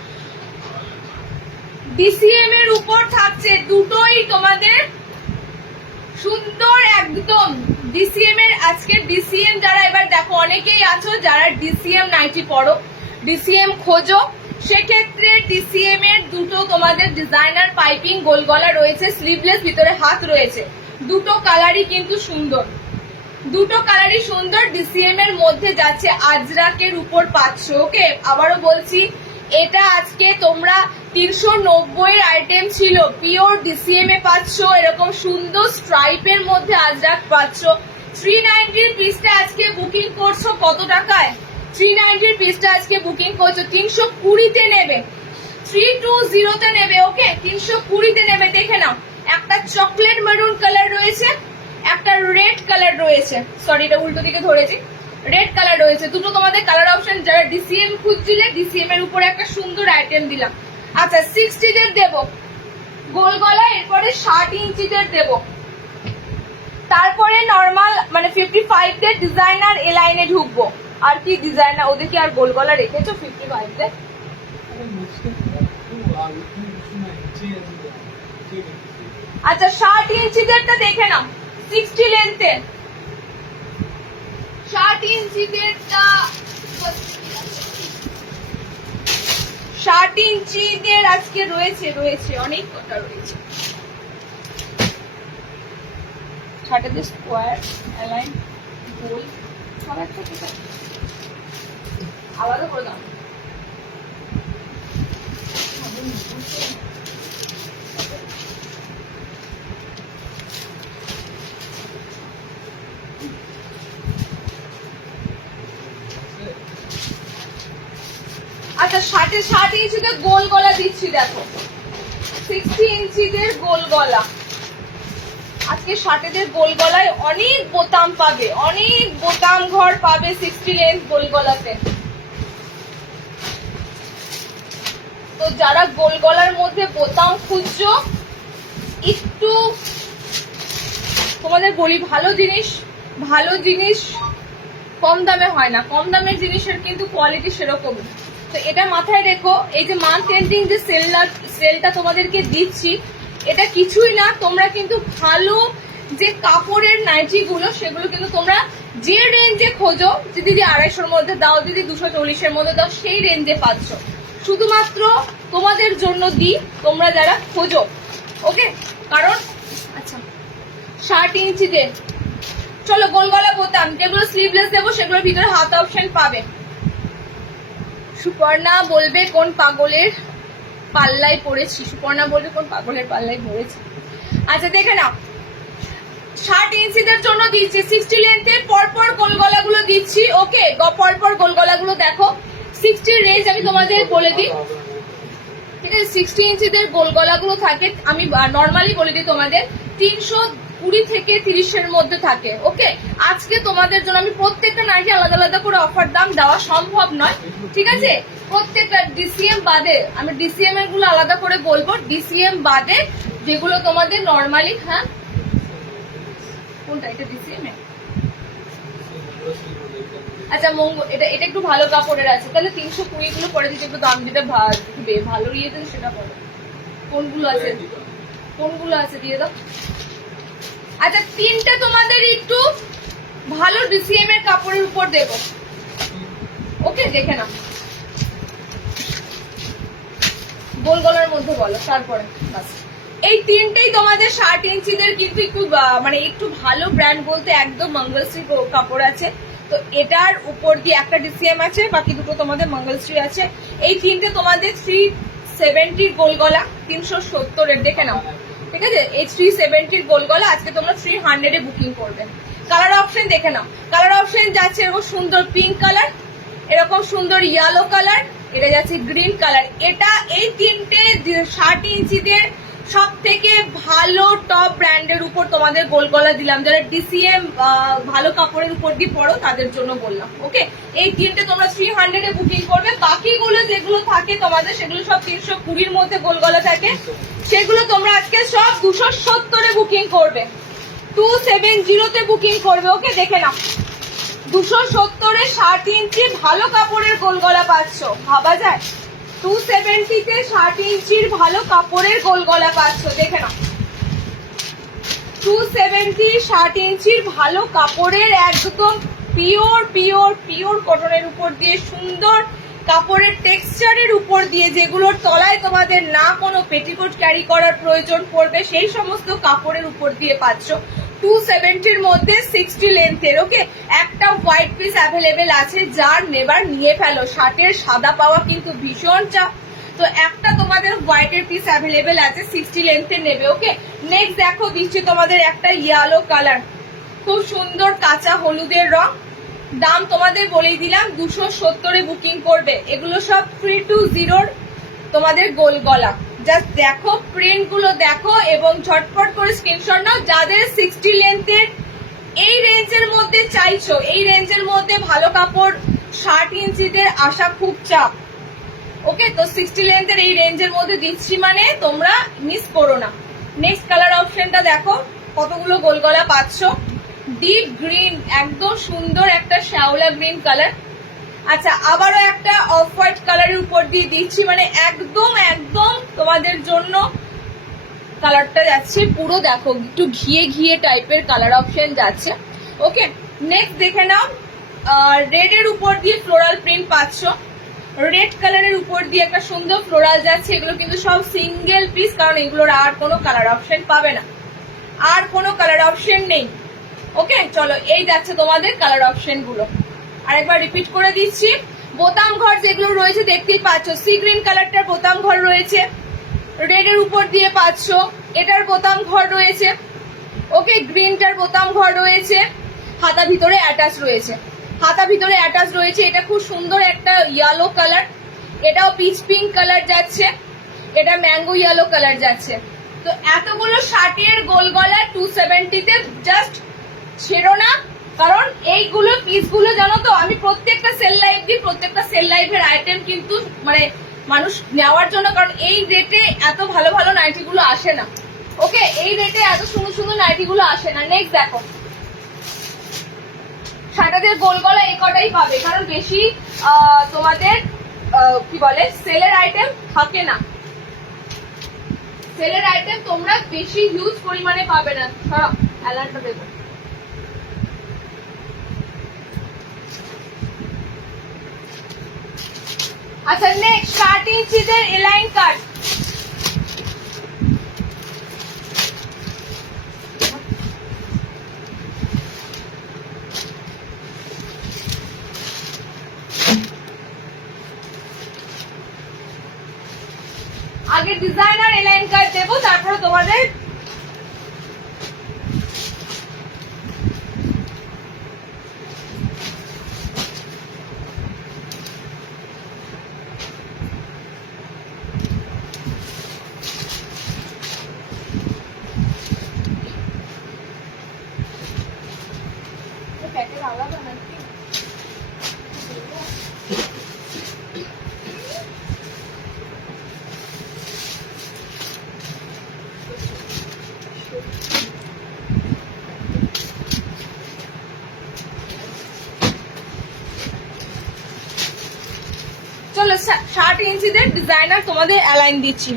ডিসিএম এর উপর থাকছে দুটোই তোমাদের সুন্দর একদম ডিসিএম এর। আজকে ডিসিএম যারা, এবার দেখো অনেকেই আছো যারা ডিসিএম নাইটি পড়ো, ডিসিএম খোঁজো, সেক্ষেত্রে ডিসিএম এর দুটো তোমাদের ডিজাইনার পাইপিং গোল গলা রয়েছে, স্লিভলেস, ভিতরে হাত রয়েছে, দুটো কালারই কিন্তু সুন্দর, দুটো কালারই সুন্দর। ডিসিএম এর মধ্যে যাচ্ছে আজরাকের উপর পাচ্ছ। ওকে, আবারও বলছি এটা আজকে তোমরা 390 এর আইটেম ছিল, পিওর ডিসিএম এ পাচ্ছ, এরকম সুন্দর স্ট্রাইপের মধ্যে আজরাক পাচ্ছ। 390 এর পিসটা আজকে বুকিং করছো কত টাকায়? 390 এর পিসটা আজকে বুকিং করছো 320 তে নেবে, 320 তে নেবে। ওকে, 320 তে নেবে। দেখে নাও, একটা চকলেট মেরুন কালার রয়েছে, একটা রেড কালার রয়েছে, সরি এটা উল্টো দিকে ধরেছি, রেড কালার রয়েছে। দুটো তোমাদের কালার অপশন। যারা ডিসিএম খুঁজছিলে, ডিসিএম এর উপরে একটা সুন্দর আইটেম দিলাম। আচ্ছা, 60 দের দেবো গোল গলা, এরপরে 60 ইঞ্চিদের দেবো, তারপরে নর্মাল মানে 55 দের ডিজাইনার এ লাইনে ঢুকবো। আর কি ডিজাইনার, ওদের কি আর গোল গলা রেখেছো 55 দের? আচ্ছা, 60 ইঞ্চিদেরটা দেখে নাও, 60 লেন্থের 60 ইঞ্চিদেরটা, 60 ইঞ্চিদের আজকে রয়েছে অনেক কটা রয়েছে। 60 স্কোয়ার অ্যালাইন গোল সব একটা আলাদা করে দাও। আচ্ছা, 60 ইঞ্চিদের গোল গলা দিচ্ছি, দেখো 60 ইঞ্চিদের গোল গলা। আজকে 60 দের গোল গলায় অনেক বোতাম পাবে, অনেক বোতাম ঘর পাবে 60 লেন্থ গোল গলাতে। তো যারা গোল গলার মধ্যে বোতাম খুঁজছো, একটু তোমাদের বলি, ভালো জিনিস কম দামে হয় না, কম দামের জিনিসের কিন্তু কোয়ালিটি সেরকমই। তো এটা মাথায় রেখো। এই যে মান্থ এন্ডিং যে সেলটা তোমাদেরকে দিচ্ছি, এটা কিছুই না, তোমরা কিন্তু ভালো যে কাপড়ের নাইটি গুলো, সেগুলো কিন্তু তোমরা যে রেঞ্জে খোঁজো, যে দিদি 250-র মধ্যে দাও, দিদি 240-এর মধ্যে দাও, সেই রেঞ্জে পাচ্ছ। শুধুমাত্র তোমাদের জন্য দিই, তোমরা যারা খোঁজো। ওকে, কারণ আচ্ছা 60 ইঞ্চিদের চলো গোল গলা বোতাম, যেগুলো স্লিভলেস দেবো সেগুলোর ভিতরে হাত অপশন পাবে। সুপর্ণা বলবে কোন পাগলের পাল্লায় পড়েছি, সুপর্ণা বলবে কোন পাগলের পাল্লায় পড়েছি। আচ্ছা, দেখে নাও, 60 ইঞ্চিদের জন্য দিচ্ছি 60 লেন্থের পরপর গোল গলাগুলো দিচ্ছি। ওকে, পরপর গোল গলাগুলো দেখো। 60 রেঞ্জ আমি তোমাদের বলে দিই, ঠিক আছে? 60 ইঞ্চিদের গোল গলাগুলো থাকে, আমি নর্মালি বলে দিই তোমাদের 320 থেকে 30-এর মধ্যে থাকে। ওকে, আজকে তোমাদের জন্য আমি প্রত্যেকটা নাইটি আলাদা আলাদা করে অফার দাম দেওয়া সম্ভব নয়, ঠিক আছে? প্রত্যেকটা ডিসিএম বাদে আমি ডিসিএম এর গুলো আলাদা করে বলবো, ডিসিএম বাদে যেগুলো তোমাদের নর্মালি, হ্যাঁ কোনটা, এটা ডিসিএম এ? আচ্ছা, এটা একটু ভালো কাপড়ের আছে, তাহলে 320 গুলো পরে দিতে, একটু দাম দিতে ভালো ইয়ে দিতে, সেটা বলো কোনগুলো আছে দিয়ে দাও। আচ্ছা, 3টে তোমাদের একটু ভালো ডিসিএম এর কাপড়ের উপর দেব। ওকে, দেখে নাও, গোল গলার মধ্যে বলো, তারপরে বাস। এই 3টেই তোমাদের 60 ইঞ্চিদের, কিন্তু একটু মানে একটু ভালো ব্র্যান্ড বলতে একদম মঙ্গলশ্রী কাপড় আছে। তো এটার উপর দিয়ে একটা ডিসিএম আছে, বাকি দুটো তোমাদের মঙ্গলশ্রী আছে। এই 3টে তোমাদের 370 গোল গলা, 370-এর দেখে নাও, ঠিক আছে? এই 370 গোল গলা আজকে তোমরা 300-এ বুকিং করবে। কালার অপশন দেখে নাও, কালার অপশন যাচ্ছে এরকম সুন্দর পিঙ্ক কালার, এরকম সুন্দর ইয়েলো কালার, এটা যাচ্ছে গ্রিন কালার। এটা এই 3টে 60 ইঞ্চিদের সব থেকে ভালো টপ ব্র্যান্ডের উপর তোমাদের গোল গলা দিলাম। যারা ডিসিএম ভালো কাপড়ের উপর দিয়ে পড়ো তাদের জন্য বললাম। ওকে, এই 3টে তোমরা 300-এ বুকিং করবে। বাকিগুলো যেগুলো থাকে তোমাদের, সেগুলো সব 320-র মধ্যে গোল গলা থাকে, সেগুলো তোমরা আজকে সব 270-এ বুকিং করবে, 270-তে বুকিং করবে। ওকে, দেখে নাও, 270-এ 60 ইঞ্চি ভালো কাপড়ের গোল গলা পাচ্ছ, ভাবা যায়? 270-তে 60 ইঞ্চির ভালো কাপড়ের গোল গলা পাচ্ছ, দেখে নাও। 270 60 ইঞ্চির ভালো কাপড়ের একদম পিওর কটনের উপর দিয়ে, সুন্দর কাপড়ের টেক্সচারের উপর দিয়ে, যেগুলোর তলায় তোমাদের না কোনো পেটিকোট ক্যারি করার প্রয়োজন পড়বে, সেই সমস্ত কাপড়ের উপর দিয়ে পাচ্ছ 270-র মধ্যে 60 লেন্থের। ওকে, একটা হোয়াইট পিস অ্যাভেলেবেল আছে, যার নেবার নিয়ে ফেলো। 60-এর সাদা পাওয়া কিন্তু ভীষণ চাপ, তো একটা তোমাদের হোয়াইটের পিস অ্যাভেলেবেল আছে, 60 লেন্থের নেবে। ওকে, নেক্সট দেখো দিচ্ছি তোমাদের একটা ইয়েলো কালার, খুব সুন্দর কাঁচা হলুদের রং। দাম তোমাদের বলেই দিলাম, 270-এ বুকিং করবে। এগুলো সব 320 তোমাদের গোল গলা। জাস্ট দেখো প্রিন্ট গুলো দেখো এবং ঝটপট করে স্ক্রিনশট নাও। যাদের 60 লেন্থের এই রেঞ্জের মধ্যে চাইছো, এই রেঞ্জের মধ্যে ভালো কাপড় 60 ইঞ্চিদের আসা খুব চাপ। ওকে, তো 60 লেন্থের এই রেঞ্জের মধ্যে দিচ্ছি মানে তোমরা মিস করো না। নেক্সট কালার অপশনটা দেখো, কতগুলো গোল গলা পাচ্ছ। ডিপ গ্রিন, একদম সুন্দর একটা শ্যাওলা গ্রিন কালার। আচ্ছা, আবারও একটা অফ হোয়াইট কালারের উপর দিয়ে দিচ্ছি, মানে একদম একদম তোমাদের জন্য কালারটা যাচ্ছে পুরো দেখো একটু ঘিয়ে ঘিয়ে টাইপের কালার অপশন যাচ্ছে। ওকে, নেক্সট দেখে নাও, রেড এর উপর দিয়ে ফ্লোরাল প্রিন্ট পাচ্ছ। রেড কালারের উপর দিয়ে একটা সুন্দর ফ্লোরাল যাচ্ছে। এগুলো কিন্তু সব সিঙ্গেল পিস, কারণ এগুলোর আর কোনো কালার অপশন পাবে না, আর কোনো কালার অপশন নেই। ওকে, চলো এই যাচ্ছে তোমাদের কালার অপশন গুলো। আরেকবার রিপিট করে দিচ্ছি, বোতাম ঘর যেগুলো রয়েছে দেখতেই পাচ্ছ, সি গ্রিন কালারটার বোতাম ঘর রয়েছে, রেড এর উপর দিয়ে পাচ্ছ, এটার বোতাম ঘর রয়েছে। ওকে, গ্রিনটার বোতাম ঘর রয়েছে, হাতা ভিতরে অ্যাটাচ রয়েছে, হাতা ভিতরে অ্যাটাচ রয়েছে। এটা খুব সুন্দর একটা ইয়েলো কালার, এটাও পিচ পিঙ্ক কালার যাচ্ছে, এটা ম্যাঙ্গো ইয়েলো কালার যাচ্ছে। তো এতগুলো 60 এর গোল গলা 270-তে জাস্ট ছেড়ো না, কারণ এইগুলো পিসগুলো জানো তো আমি প্রত্যেকটা সেল লাইভ দিই, প্রত্যেকটা সেল লাইভের আইটেম কিন্তু মানে মানুষ নেওয়ার জন্য, কারণ এই রেটে এত ভালো ভালো নাইটিগুলো আসে না। ওকে, এই রেটে এত সুন্দর সুন্দর নাইটিগুলো আসে না। নেক্সট দেখো, 60 গোল গলা এই কটাই পাবে, কারণ বেশি তোমাদের কি বলে সেলের আইটেম থাকে না। সেলের আইটেম তোমরা বেশি হিউজ পরিমাণে পাবে না। সরো অ্যালার্টটা দেবো। আচ্ছা, নেক্সট 60 ইঞ্চিদের এলাইন কাট। আগে ডিজাইনার এলাইন কাট দেবো, তারপরে তোমাদের চলো 60 ইঞ্চিদের ডিজাইনার তোমাদের অ্যালাইন দিচ্ছি।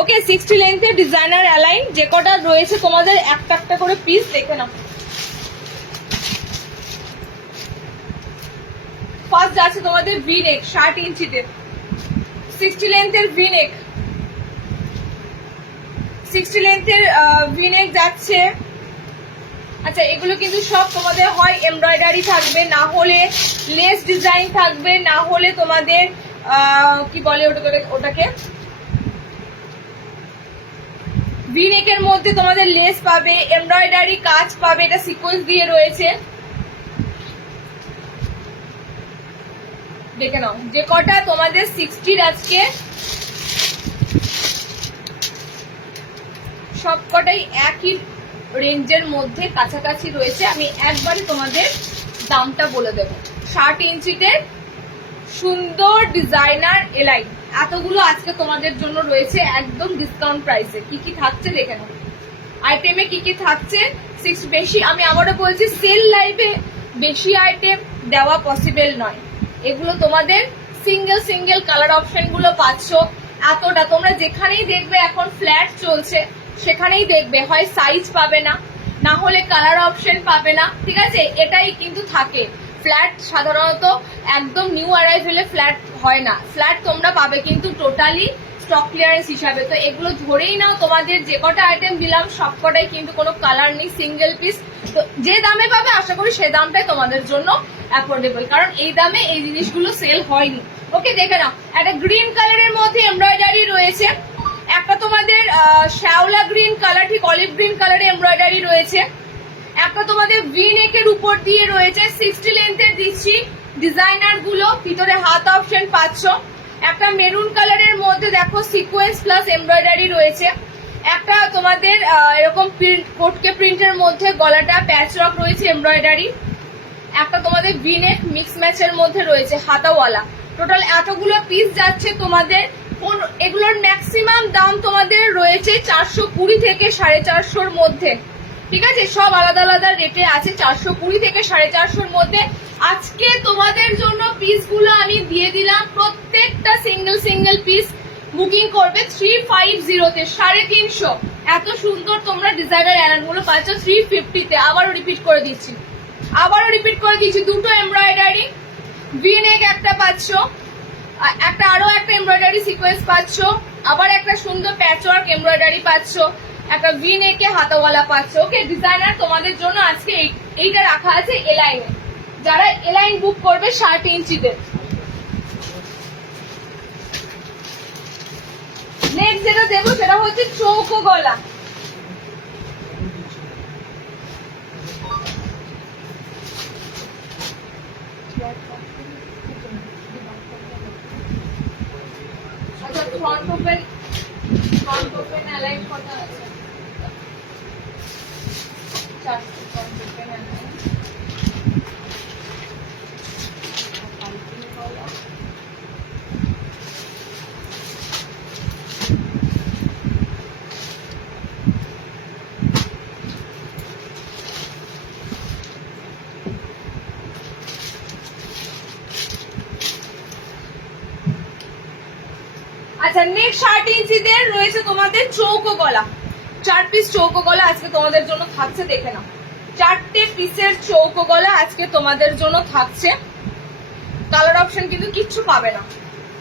ওকে, 60 লেন্থের ডিজাইনার অ্যালাইন যে কটা রয়েছে তোমাদের একটা একটা করে পিস দেখে নাও। ফার্স্ট যাচ্ছে তোমাদের ভি নেক, 60 ইঞ্চিতে 60 লেন্থের ভি নেক, 60 লেন্থের ভি নেক যাচ্ছে। আচ্ছা, এগুলো কিন্তু সব তোমাদের হয় এমব্রয়ডারি থাকবে, না হলে লেস ডিজাইন থাকবে, না হলে তোমাদের কি বলে ওটাকে ভি নেকের মধ্যে তোমাদের লেস পাবে, এমব্রয়ডারি কাজ পাবে, এটা সিকোয়েন্স দিয়ে রয়েছে। দেখে নাও যে কটা তোমাদের 60 আজকে সব কটাই একই রেঞ্জের মধ্যে কাছাকাছি রয়েছে। আমি একবারে তোমাদের দামটা বলে দেবো। 60 ইঞ্চিতে সুন্দর ডিজাইনার এলাইন এতগুলো আজকে তোমাদের জন্য রয়েছে একদম ডিসকাউন্ট প্রাইসে। কি কি থাকছে দেখে নাও, আইটেমে কি কি থাকছে। বেশি আমি আবারও বলছি, সেল লাইভে বেশি আইটেম দেওয়া পসিবল নয়। এগুলো তোমাদের সিঙ্গেল সিঙ্গেল কালার অপশন গুলো পাচ্ছ। এতটা তোমরা যেখানেই দেখবে এখন ফ্ল্যাট চলছে, সেখানেই দেখবে হয় সাইজ পাবে না, না হলে কালার অপশন পাবে না। ঠিক আছে, এটাই কিন্তু থাকে। ফ্ল্যাট সাধারণত একদম নিউ অ্যারাইভেলে ফ্ল্যাট হয় না, ফ্ল্যাট তোমরা পাবে কিন্তু টোটালি স্টক ক্লিয়ারেন্স হিসাবে। তো এগুলো ধরেই নাও, তোমাদের যে কটা আইটেম দিলাম সব কটাই কিন্তু কোনো কালার নেই, সিঙ্গেল পিস। তো যে দামে পাবে আশা করি সে দামটাই তোমাদের জন্য অ্যাফোর্ডেবল, কারণ এই দামে এই জিনিসগুলো সেল হয়নি। ওকে দেখে নাও, একটা গ্রিন কালারের মধ্যে এমব্রয়ডারি রয়েছে, একটা তোমাদের শ্যাওলা গ্রিন কালার, ঠিক অলিভ গ্রিন কালারে এমব্রয়ডারি রয়েছে, একটা তোমাদের ভি নেকের উপর দিয়ে রয়েছে 60 লেন্থের দিচ্ছি ডিজাইনার গুলো, ভিতরে হাত অপশন পাচ্ছ, একটা মেরুন কালারের মধ্যে দেখো সিকোয়েন্স প্লাস এমব্রয়ডারি রয়েছে, একটা তোমাদের এরকম কোটকে প্রিন্টের মধ্যে গলাটা প্যাচওয়ার্ক রয়েছে এমব্রয়ডারি, একটা তোমাদের ভি নেক মিক্স ম্যাচের মধ্যে রয়েছে হাতাওয়ালা। টোটাল এতগুলো পিস যাচ্ছে তোমাদের, এগুলোর ম্যাক্সিমাম দাম তোমাদের রয়েছে 420 থেকে 450-র মধ্যে, ঠিক আছে? সব আলাদা আলাদা রেটে আছে, 420 থেকে 450-র মধ্যে। আজকে তোমাদের জন্য পিসগুলো আমি দিয়ে দিলাম, প্রত্যেকটা সিঙ্গেল পিস বুকিং করবে 350-তে, 350। এত সুন্দর তোমরা ডিজাইনার অ্যালান গুলো পাচ্ছ 350-তে। আবারও রিপিট করে দিচ্ছি, দুটো এমব্রয়ডারি ভি নেক একটা পাচ্ছ, একটা আরো একটা এমব্রয়ডারি সিকোয়েন্স পাচ্ছ, আবার একটা সুন্দর প্যাচওয়ার্ক এমব্রয়ডারি পাচ্ছ, একটা ভি নেকে হাতাওয়ালা পাচ্ছ। ওকে, ডিজাইনার তোমাদের জন্য আজকে এইটা রাখা আছে এলাইনে, যারা এলাইন বুক করবে 60 ইঞ্চিতে। নেক্সট যেটা দেবো সেটা হচ্ছে চৌকো গলা। আচ্ছা, ফ্রন্ট ওপেন অ্যালাইন কটা আছে? 4 ফ্রন্ট ওপেন অ্যালাইন। আচ্ছা, নেক্সট 60 ইঞ্চিদের রয়েছে তোমাদের চৌকো গলা, 4 পিস চৌকো গলা আজকে তোমাদের জন্য থাকছে, দেখে নাও 4টে পিসের চৌকো গলা আজকে তোমাদের জন্য থাকছে। কালার অপশন কিন্তু কিচ্ছু পাবে না,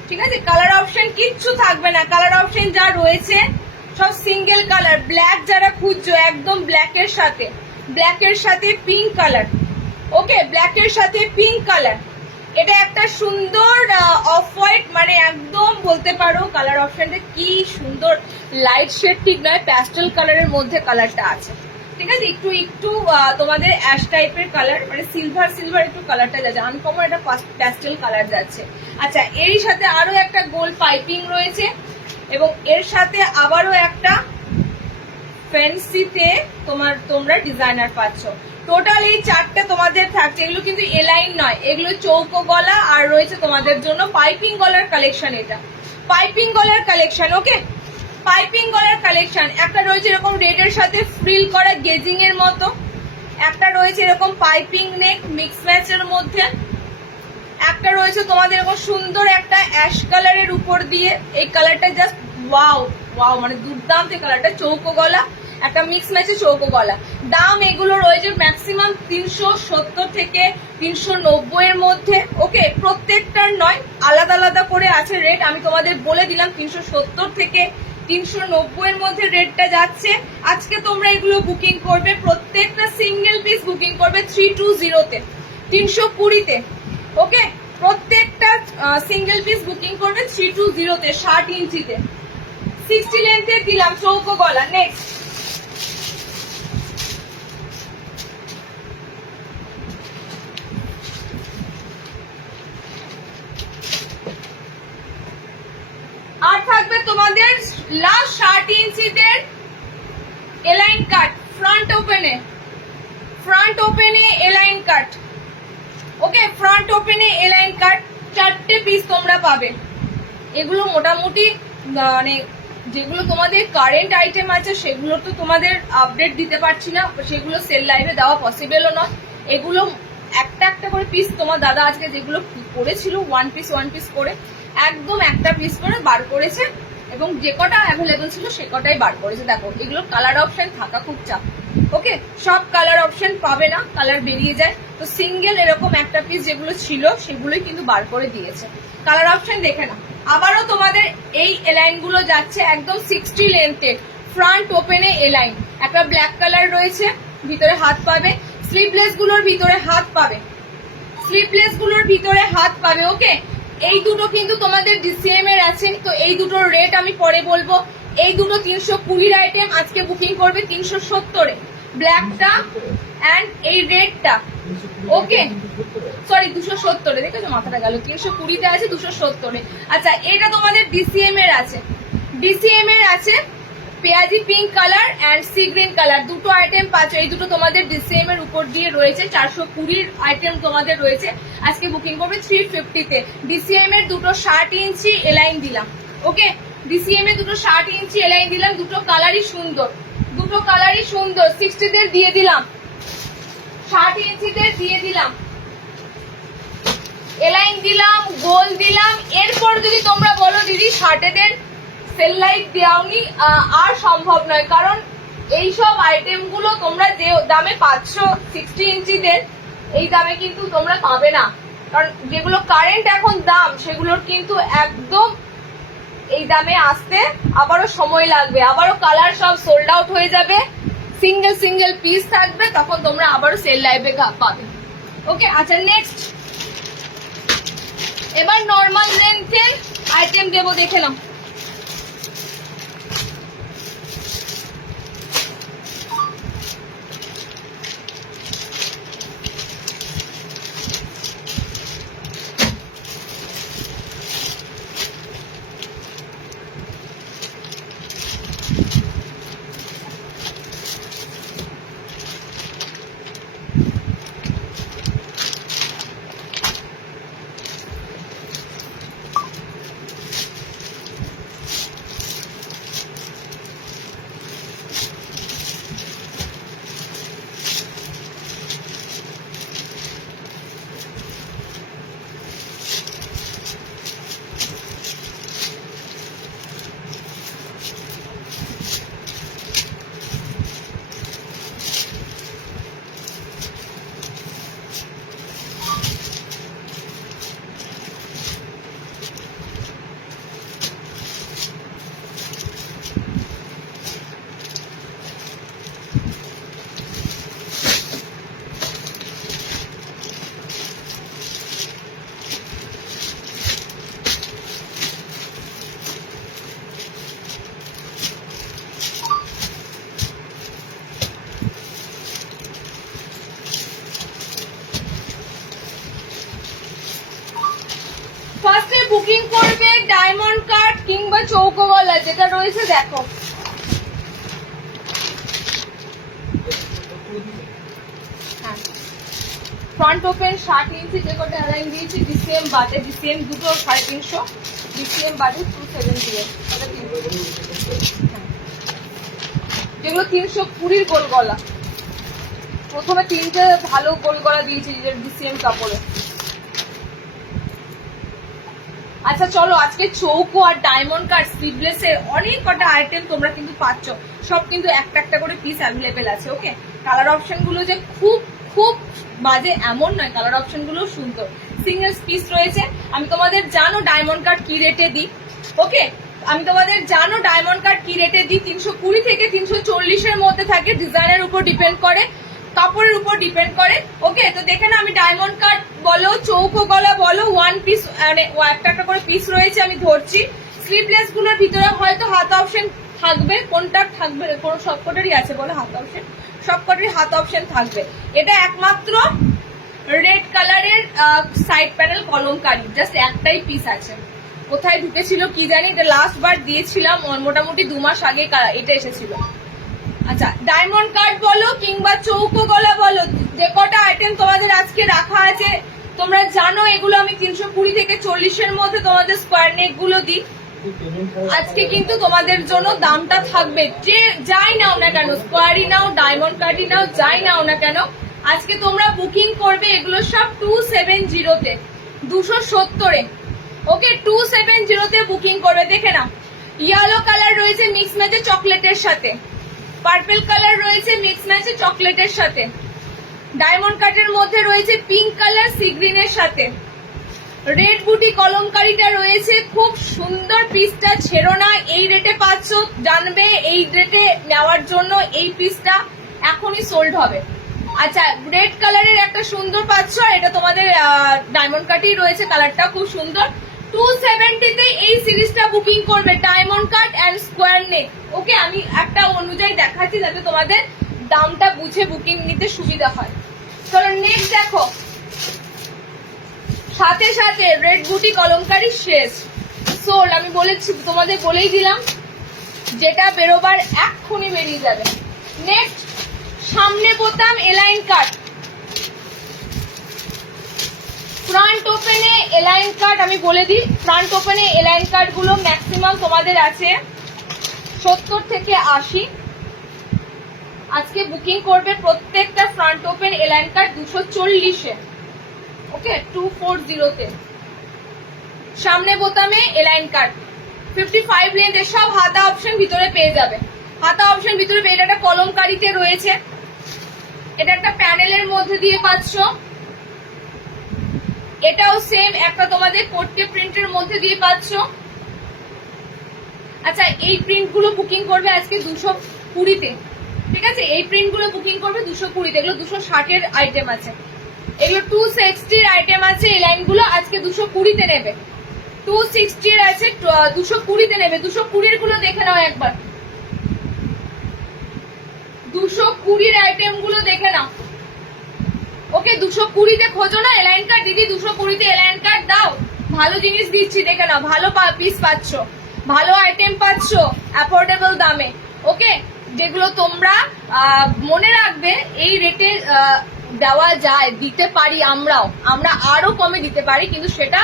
ঠিক আছে? কালার অপশন কিচ্ছু থাকবে না, কালার অপশন যা রয়েছে সব সিঙ্গেল কালার। ব্ল্যাক যারা খুঁজছো, একদম ব্ল্যাকের সাথে পিঙ্ক কালার, ওকে, ব্ল্যাকের সাথে পিঙ্ক কালার, এটা একটা সুন্দর অফ হোয়াইট, মানে একদম বলতে পারো কালার অপশনটা কি সুন্দর, লাইট শেড ঠিক নয়, প্যাস্টেল কালারের মধ্যে কালারটা আছে, ঠিক আছে? একটু তোমাদের অ্যাশ টাইপের কালার, মানে সিলভার একটু কালারটা যাচ্ছে, আনকমন একটা প্যাস্টেল কালার যাচ্ছে। আচ্ছা, এরই সাথে আরো একটা গোল্ড পাইপিং রয়েছে, এবং এর সাথে আবারও একটা ফ্যান্সিতে তোমরা ডিজাইনার পাচ্ছ। টোটাল এই 4টে তোমাদের থাকছে, এগুলো কিন্তু এলাইন নয়, এগুলো চৌকো গলা, আর রয়েছে তোমাদের জন্য পাইপিং গলার কালেকশন। এটা পাইপিং গলার কালেকশন, ওকে, পাইপিং গলার কালেকশন। একটা রয়েছে এরকম রেডের সাথে ফ্রিল করা গেজিং এর মতো, একটা রয়েছে এরকম পাইপিং নেক মিক্স ম্যাচের মধ্যে, একটা রয়েছে তোমাদের এরকম সুন্দর একটা অ্যাশ কালারের উপর দিয়ে, এই কালারটা জাস্ট ওয়াও, মানে দুর্দান্ত কালারটা, চৌকো গলা, একটা মিক্স ম্যাচে চৌকো গলা। দাম এগুলো রয়েছে ম্যাক্সিমাম 370 থেকে 390 এর মধ্যে, ওকে, প্রত্যেকটার নয়, আলাদা আলাদা করে আছে রেট, আমি তোমাদের বলে দিলাম 370 থেকে 390 এর মধ্যে রেটটা যাচ্ছে। আজকে তোমরা এগুলো বুকিং করবে, প্রত্যেকটা সিঙ্গেল পিস বুকিং করবে 320-তে, 320-তে, ওকে, প্রত্যেকটা সিঙ্গেল পিস বুকিং করবে 320-তে, 60 ইঞ্চিতে, 60 লেন্থের দিলাম চৌকো গলা। নেক্সট আর থাকবে তোমাদের লাস্ট 60 ইঞ্চিদের এলাইন কাট, ফ্রন্ট ওপেনে এলাইন কাট, ওকে, ফ্রন্ট ওপেনে এলাইন কাট, 4টে পিস তোমরা পাবে। এগুলো মোটামুটি মানে যেগুলো তোমাদের কারেন্ট আইটেম আছে সেগুলো তো তোমাদের আপডেট দিতে পারছি না, সেগুলো সেল লাইভে দেওয়া পসিবলও নয়। এগুলো একটা করে পিস তোমার দাদা আজকে যেগুলো করেছিল ওয়ান পিস করে একদম একটা পিস করে বার করেছে, এবং যে কটা অ্যাভেলেবল ছিল সে কটাই বার করেছে। দেখো, এগুলো কালার অপশন থাকা খুব চাপ, ওকে, সব কালার অপশন পাবে না, কালার বেরিয়ে যায়, তো সিঙ্গেল এরকম একটা পিস যেগুলো ছিল সেগুলোই কিন্তু বার করে দিয়েছে। কালার অপশন দেখে না। আবারও তোমাদের এই এলাইন গুলো যাচ্ছে একদম 60 লেন্থের, ফ্রন্ট ওপেনে এলাইন, একটা ব্ল্যাক কালার রয়েছে, ভিতরে হাত পাবে, স্লিভলেস গুলোর ভিতরে হাত পাবে, ওকে, এই দুটো কিন্তু তোমাদের ডিসিএম এর আছে, তো এই দুটোর রেট আমি পরে বলবো। এই দুটো 320 আইটেম আজকে বুকিং করবে 370-এ, ব্ল্যাকটা অ্যান্ড এই রেডটা। ওকে সরি 270-এ, দেখেছো মাথাটা গেল, 320-তে আছে 270-এ। আচ্ছা এটা তোমাদের ডিসিএম এর আছে, ডিসিএম এর আছে পেঁয়াজি pink colour and sea green colour, দুটো আইটেম পাচ্ছ। এই দুটো তোমাদের ডিসিএম এর উপর দিয়ে রয়েছে, 420 আইটেম তোমাদের রয়েছে, আজকে বুকিং করবে 350-তে। ডিসিএম এর দুটো 60 ইঞ্চি এলাইন দিলাম। ওকে ডিসিএম এর দুটো 60 ইঞ্চি এলাইন দিলাম, দুটো কালারই সুন্দর, দুটো কালারই সুন্দর। 60-তে দিয়ে দিলাম, 60 ইঞ্চিতে দিয়ে দিলাম, এলাইন দিলাম, গোল দিলাম। এরপর যদি তোমরা বলো দিদি 60-এদের সেল লাইট দেওয়ানি, আর সম্ভব নয়, কারণ এইসব আইটেম গুলো তোমরা যে দামে পাচ্ছ 60 ইঞ্চিদের, এই দামে কিন্তু তোমরা পাবে না, কারণ যেগুলো কারেন্ট এখন দাম সেগুলোর কিন্তু একদম এই দামে আসতে আবারও সময় লাগবে, আবারও কালার সব সোল্ড আউট হয়ে যাবে, সিঙ্গেল সিঙ্গেল পিস থাকবে, তখন তোমরা আবারও সেল লাইভে পাবে। ওকে আচ্ছা নেক্সট, এবার নর্মাল লেন্থের আইটেম দেবো, দেখে নাও। ফার্স্টে বুকিং করবে ডায়মন্ড কাট কিংবা চৌকো গলা, যেটা রয়েছে দেখো। ফ্রন্ট ওপেন 60 ইঞ্চি, যে কটা অ্যালাইন দিয়েছি ডিসিএম বাদে, ডিসিএম দুটো 350, ডিসিএম বাদে 270, যেগুলো 320 গোল গলা। প্রথমে 3টে ভালো গোল গলা দিয়েছি ডিসিএম কাপড়ে। আচ্ছা চলো আজকে চৌকো আর ডায়মন্ড কাট স্লিভলেস এর অনেক কটা আইটেম তোমরা কিন্তু পাচ্ছ, সব কিন্তু একটা একটা করে পিস অ্যাভেলেবেল আছে। ওকে কালার অপশন গুলো যে খুব খুব বাজে এমন নয়, কালার অপশন গুলো সুন্দর, সিঙ্গেল পিস রয়েছে। আমি তোমাদের জানো ডায়মন্ড কাট কি রেটে দিই। ওকে আমি তোমাদের জানো ডায়মন্ড কাট কি রেটে দিই, 320 থেকে 340 এর মধ্যে থাকে, ডিজাইনের উপর ডিপেন্ড করে, কাপড়ের উপর ডিপেন্ড করে। ওকে তো দেখে না, আমি ডায়মন্ড কাট বলো চৌকো গলা বলো, ওয়ান পিস মানে একটা একটা করে পিস রয়েছে, আমি ধরছি। স্লিভলেস গুলোর ভিতরে হয়তো হাত অপশন থাকবে, কোনটা থাকবে, কোন সবকটারই আছে বলে হাত অপশন, সবকটারই হাত অপশন থাকবে। এটা একমাত্র রেড কালারের সাইড প্যানেল কলমকারি, জাস্ট একটাই পিস আছে, কোথায় ঢুকেছিল কি জানি, এটা লাস্ট বার দিয়েছিলাম মোটামুটি 2 মাস আগে এটা এসেছিল। আচ্ছা ডায়মন্ড কাট বলো কিংবা চৌকো গলা বলো, যে কটা আইটেম তোমাদের আজকে রাখা আছে তোমরা জানো, এগুলো আমি 320 থেকে 40 এর মধ্যে তোমাদের স্কোয়ার নেক গুলো দিই। আজকে কিন্তু তোমাদের জন্য দামটা থাকবে, যে যাই নাও না কেন, স্কোয়ারই নাও ডায়মন্ড কাটই নাও, যাই নাও না কেন, আজকে তোমরা বুকিং করবে এগুলো সব 270-তে, 270-এ। ওকে 270-তে বুকিং করবে। দেখে নাও ইয়েলো কালার রয়েছে মিক্স ম্যাচে চকলেটের সাথে, পার্পল কালার রয়েছে মিক্স ম্যাচে চকলেটের সাথে, ডায়মন্ড কাটের মধ্যে রয়েছে পিঙ্ক কালার সি গ্রিনের সাথে, রেড বুটি কলমকারিটা রয়েছে, খুব সুন্দর পিসটা, ছেড়ো না, এই রেটে পাচ্ছ, জানবে এই রেটে নেওয়ার জন্য এই পিসটা এখনই সোল্ড হবে। আচ্ছা রেড কালারের একটা সুন্দর পাচ্ছ, আর এটা তোমাদের ডায়মন্ড কাটই রয়েছে, কালারটা খুব সুন্দর, 270 তে এই সিরিজটা বুকিং করবে, ডায়মন্ড কাট এন্ড স্কোয়ার নেক। ওকে, আমি একটা অনুযায়ী দেখাচ্ছি যাতে তোমাদের দামটা বুঝে বুকিং নিতে সুবিধা হয়। চলো নেক্সট দেখো, সাথে সাথে রেড বুটি কলমকারী শেষ সোল। আমি বলেছি তোমাদের, বলেই দিলাম যেটা বেরোবার এক্ষুনি বেরিয়ে যাবে। নেক্সট সামনে বোতাম এলাইন কাট, ফ্রন্ট ওপেনে এলাইন কাট। আমি বলে দিই, ফ্রন্ট ওপেনে এলাইন কাট গুলো ম্যাক্সিমাম তোমাদের আছে 70 থেকে 80। আজকে বুকিং করবে প্রত্যেকটা ফ্রন্ট ওপেন এলাইন কাট 240-এ। ওকে, 240 তে সামনে বোতামে এলাইন কাট 55 লেন্থ। সব হাতা অপশন ভিতরে পেয়ে যাবে, হাতা অপশন ভিতরে পেয়ে। এটা একটা কলমকারিতে রয়েছে, এটা একটা প্যানেলের মধ্যে দিয়ে পাচ্ছ। এটাও সেম একটা তোমাদের কোটকে প্রিন্টের মধ্যে দিয়ে পাচ্ছ। আচ্ছা, এই প্রিন্ট গুলো বুকিং করবে আজকে 220-তে, ঠিক আছে? এই প্রিন্ট গুলো বুকিং করবে 220-তে। এগুলো 260-এর আইটেম আছে, এগুলো 260-এর আইটেম আছে। এই লাইন গুলো আজকে 220-তে নেবে, 260-এর আছে 220-তে নেবে। 220-এর গুলো দেখে নাও একবার, 220-এর আইটেম গুলো দেখে নাও। ওকে, 220-তে খোঁজো না এলাইন কার্ড দিদি, 220-তে এলাইন কার্ড দাও। ভালো জিনিস দিচ্ছি, দেখে নাও, ভালো পিস পাচ্ছ, ভালো আইটেম পাচ্ছ অ্যাফোর্ডেবল দামে। ওকে, যেগুলো তোমরা মনে রাখবে এই রেটে দেওয়া যায়, দিতে পারি আমরা আরো কমে দিতে পারি, কিন্তু সেটা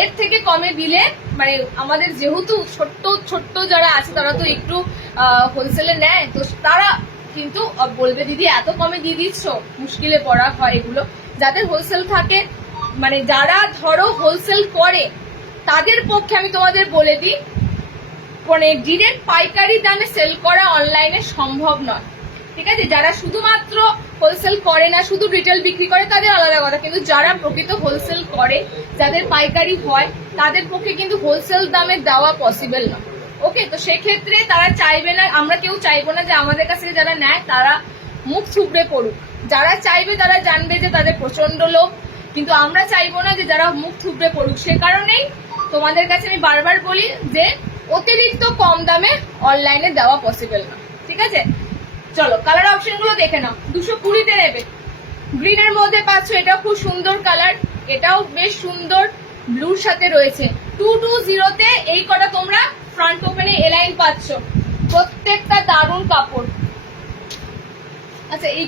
এর থেকে কমে দিলে মানে আমাদের যেহেতু ছোট্ট ছোট্ট যারা আছে তারা তো একটু হোলসেলে নেয়, তো তারা কিন্তু বলবে দিদি এত কমে দিয়ে দিচ্ছ, মুশকিলে পড়া হয় এগুলো। যাদের হোলসেল থাকে, মানে যারা ধরো হোলসেল করে তাদের পক্ষে আমি তোমাদের বলে দিই, মানে ডিরেক্ট পাইকারি দামে সেল করা অনলাইনে সম্ভব নয়, ঠিক আছে? যারা শুধুমাত্র হোলসেল করে না, শুধু রিটেল বিক্রি করে, তাদের আলাদা কথা, কিন্তু যারা প্রকৃত হোলসেল করে, যাদের পাইকারি হয়, তাদের পক্ষে কিন্তু হোলসেল দামে দেওয়া পসিবল না। ওকে, তো সেক্ষেত্রে তারা চাইবে না, আমরা কেউ চাইবো না যে আমাদের কাছ থেকে যারা নেয় তারা মুখ থুবড়ে পড়ুক। যারা চাইবে তারা জানবে যে তাদের প্রচন্ড লোভ, কিন্তু আমরা চাইবো না যে যারা মুখ থুবড়ে পড়ুক। সে কারণেই তোমাদের কাছে আমি বারবার বলি যে অতিরিক্ত কম দামে অনলাইনে দেওয়া পসিবল না, ঠিক আছে? চলো কালার অপশন গুলো দেখে নাও। 220-তে নেবে, গ্রিনের মধ্যে পাচ্ছ, এটাও খুব সুন্দর কালার, এটাও বেশ সুন্দর ব্লুর সাথে রয়েছে। 220-তে এই কটা তোমরা ফ্রন্ট ওপেনে এলাইন পাচ্ছ, প্রত্যেকটা দারুণ কাপড়। আচ্ছা, এই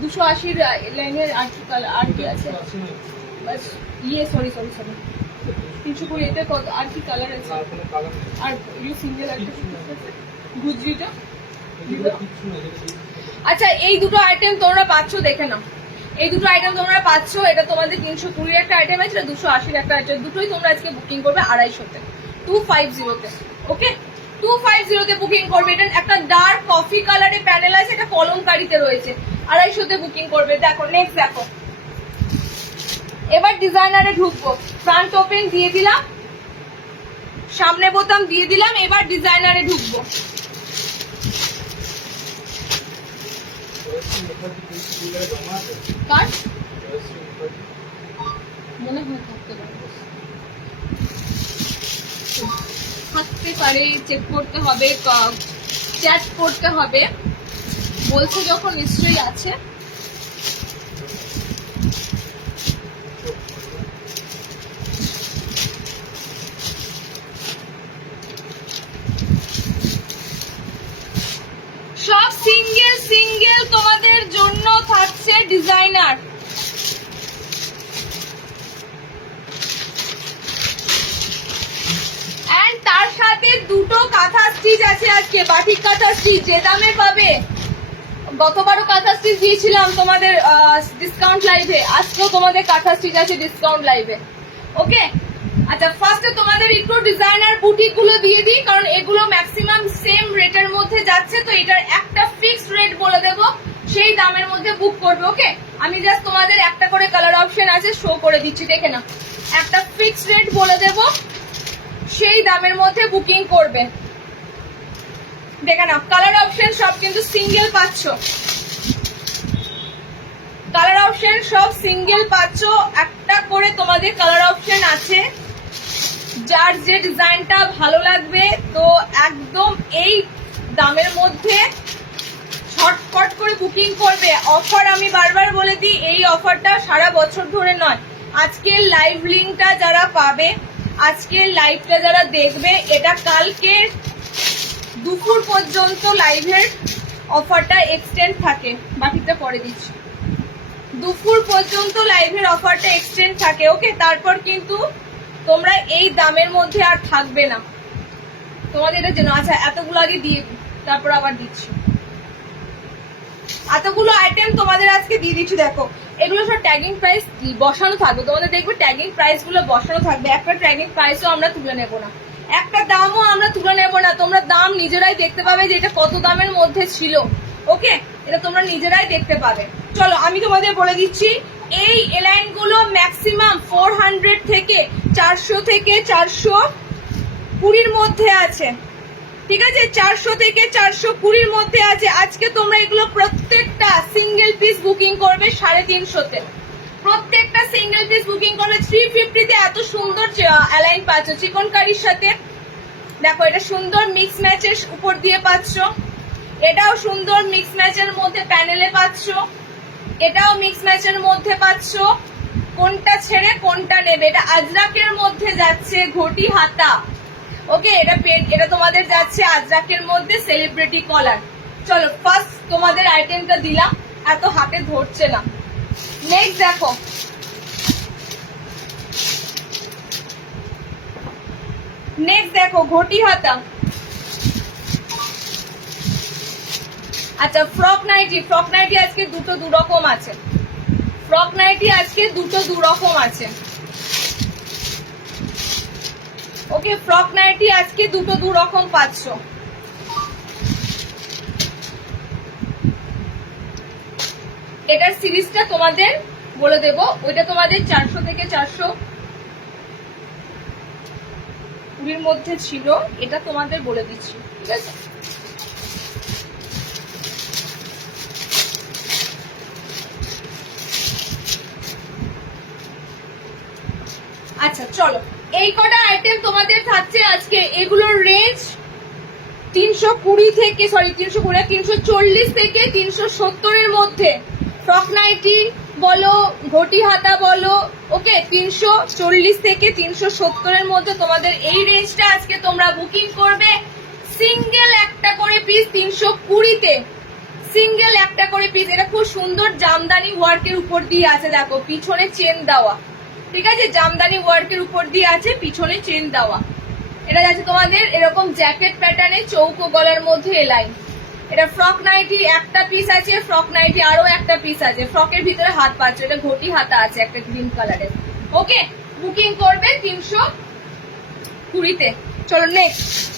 280-র লাইনের আর কি কালার, আর কি আছে? বাস সরি 320-তে কত আর কি কালার আছে? আর সিঙ্গেল একটা গুজরিটা। আচ্ছা, এই দুটো আইটেম তোমরা পাচ্ছ, দেখে নাও, এই দুটো আইটেম তোমরা পাচ্ছ। এটা তোমাদের 320 একটা আইটেম আছে, 280 একটা আইটেম, দুটোই তোমরা আজকে বুকিং করবে 250-তে, 250-তে। ওকে, 250-তে বুকিং করবে। এটা একটা ডার্ক কফি কালারে প্যানেল আছে, এটা কলমকারিতে রয়েছে, 250-তে বুকিং করবে। দেখো নেক্সট দেখো, এবার ডিজাইনারে ঢুকবো। ফ্রন্ট ওপেন দিয়ে দিলাম, সামনে বোতাম দিয়ে দিলাম, এবার ডিজাইনারে ঢুকবো। মনে হয় থাকতে পারে, চেক করতে হবে, চ্যাট করতে হবে, বলছে যখন নিশ্চয়ই আছে। সব সিঙ্গেল সিঙ্গেল তোমাদের জন্য থাকছে ডিজাইনার। এন্ড তার সাথে দুটো কাঁথা স্টিচ আছে আজকে, বাটিক কাঁথা স্টিচ, যে দামে পাবে। গতবারও কাঁথা স্টিচ দিয়েছিলাম তোমাদের ডিসকাউন্ট লাইভে, আজকেও তোমাদের কাঁথা স্টিচ আছে ডিসকাউন্ট লাইভে। ওকে, আচ্ছা ফার্স্টে তোমাদের একটু ডিজাইনার বুটিক গুলো দিয়ে দিই, কারণ এগুলো ম্যাক্সিমাম সেম রেটের মধ্যে যাচ্ছে, তো এটার একটা ফিক্সড রেট বলে দেবো, সেই দামের মধ্যে বুক করবে। ওকে, আমি জাস্ট তোমাদের একটা করে কালার অপশন আছে শো করে দিচ্ছি, দেখে না, একটা ফিক্সড রেট বলে দেবো, সেই দামের মধ্যে বুকিং করবে। দেখে নাও, কালার অপশন সব কিন্তু সিঙ্গেল পাচ্ছ। কালার অপশন সব সিঙ্গেল পাচ্ছ, একটা করে তোমাদের কালার অপশন আছে। যার যে ডিজাইনটা ভালো লাগবে তো একদম এই দামের মধ্যে শর্টকাট করে বুকিং করবে। অফার আমি বারবার বলে দিই, এই অফারটা সারা বছর ধরে নয়। আজকের লাইভ লিঙ্কটা যারা পাবে, আজকের লাইভটা যারা দেখবে, এটা কালকে দুপুর পর্যন্ত লাইভের অফারটা এক্সটেন্ড থাকে। বাকিটা পরে দিচ্ছি। দুপুর পর্যন্ত লাইভের অফারটা এক্সটেন্ড থাকে, ওকে। তারপর কিন্তু তোমরা এই দামের মধ্যে আর থাকবে না। তোমাদের এটা জন্য আচ্ছা এতগুলো আগে দিয়ে দিই, তারপর আবার দিচ্ছি। এতগুলো আইটেম তোমাদের আজকে দিয়ে দিচ্ছি। দেখো এগুলো সব ট্যাগিং প্রাইস বসানো থাকবে, তোমাদের দেখবে ট্যাগিং প্রাইস গুলো বসানো থাকবে। একটা ট্যাগিং প্রাইসও আমরা তুলে নেবো না, একটা দামও আমরা তুলে নেবো না। তোমরা দাম নিজেরাই দেখতে পাবে যে এটা কত দামের মধ্যে ছিল, ওকে। এটা তোমরা নিজেরাই দেখতে পাবে। চলো আমি তোমাদের বলে দিচ্ছি, এই এলাইন গুলো ম্যাক্সিমাম 400 থেকে 400 থেকে 420 মধ্যে আছে, ঠিক আছে। 400 থেকে 420 মধ্যে আছে। আজকে তোমরা এগুলো প্রত্যেকটা সিঙ্গেল পিস বুকিং করবে 350-তে, প্রত্যেকটা সিঙ্গেল পিস বুকিং করবে 350-তে। এত সুন্দর অ্যালাইন পাচ্ছ চিকনকারির সাথে। দেখো এটা সুন্দর মিক্স ম্যাচের উপর দিয়ে পাচ্ছ, এটাও সুন্দর মিক্স ম্যাচের মধ্যে প্যানেলে পাচ্ছ, এটাও মিক্স ম্যাচের মধ্যে পাচ্ছ। কোনটা ছেড়ে কোনটা নেবে? এটা আজরাকের মধ্যে যাচ্ছে ঘটি হাতা, ওকে। এটা তোমাদের যাচ্ছে আজরাকের মধ্যে সেলিব্রিটি কলার। চলো ফার্স্ট তোমাদের আইটেমটা দিলাম, এত হাতে ধরছে না। নেক্সট দেখো, নেক্সট দেখো ঘটি হাতা। আচ্ছা ফ্রক নাইটি, ফ্রক নাইটি আজকে দুটো দু রকম আছে। ফ্রক নাইটি আজকে দুটো দু রকম আছে, ওকে। ফ্রক নাইটি আজকে দুটো দু রকম পাচ্ছ। এটার সিরিজটা তোমাদের বলে দেব, ওইটা তোমাদের 400 থেকে 420 মধ্যে ছিল, এটা তোমাদের বলে দিচ্ছি, ঠিক আছে। আচ্ছা চলো, এই কটা আইটেম তোমাদের থাকছে আজকে। এগুলোর রেঞ্জ 320 থেকে 340 থেকে 370 এর মধ্যে। ফ্রক নাইটি বলো, ঘটি হাতা বলো, ওকে। 340 থেকে 370 এর মধ্যে তোমাদের এই রেঞ্জটা আজকে তোমরা বুকিং করবে। সিঙ্গেল একটা করে পিস 320-তে, সিঙ্গেল একটা করে পিস। এটা খুব সুন্দর জামদানি ওয়ার্কের উপর দিয়ে আছে, দেখো পিছনে চেন দেওয়া, ঠিক আছে। জামদানি ওয়ার্কের উপর দিয়ে আছে, পিছনে চেন দেওয়া। এটা যাচ্ছে তোমাদের এরকম জ্যাকেট প্যাটার্নে চৌকো গলার মধ্যে এলাইন। এটা ফ্রক নাইটি একটা পিস আছে, ফ্রক নাইটি আরো একটা পিস আছে। ফ্রকের ভিতরে হাত পাচ্ছ, এটা ঘটি হাতা আছে একটা গ্রিন কালারের, ওকে। বুকিং করবে 320-তে। চলো নেক্সট,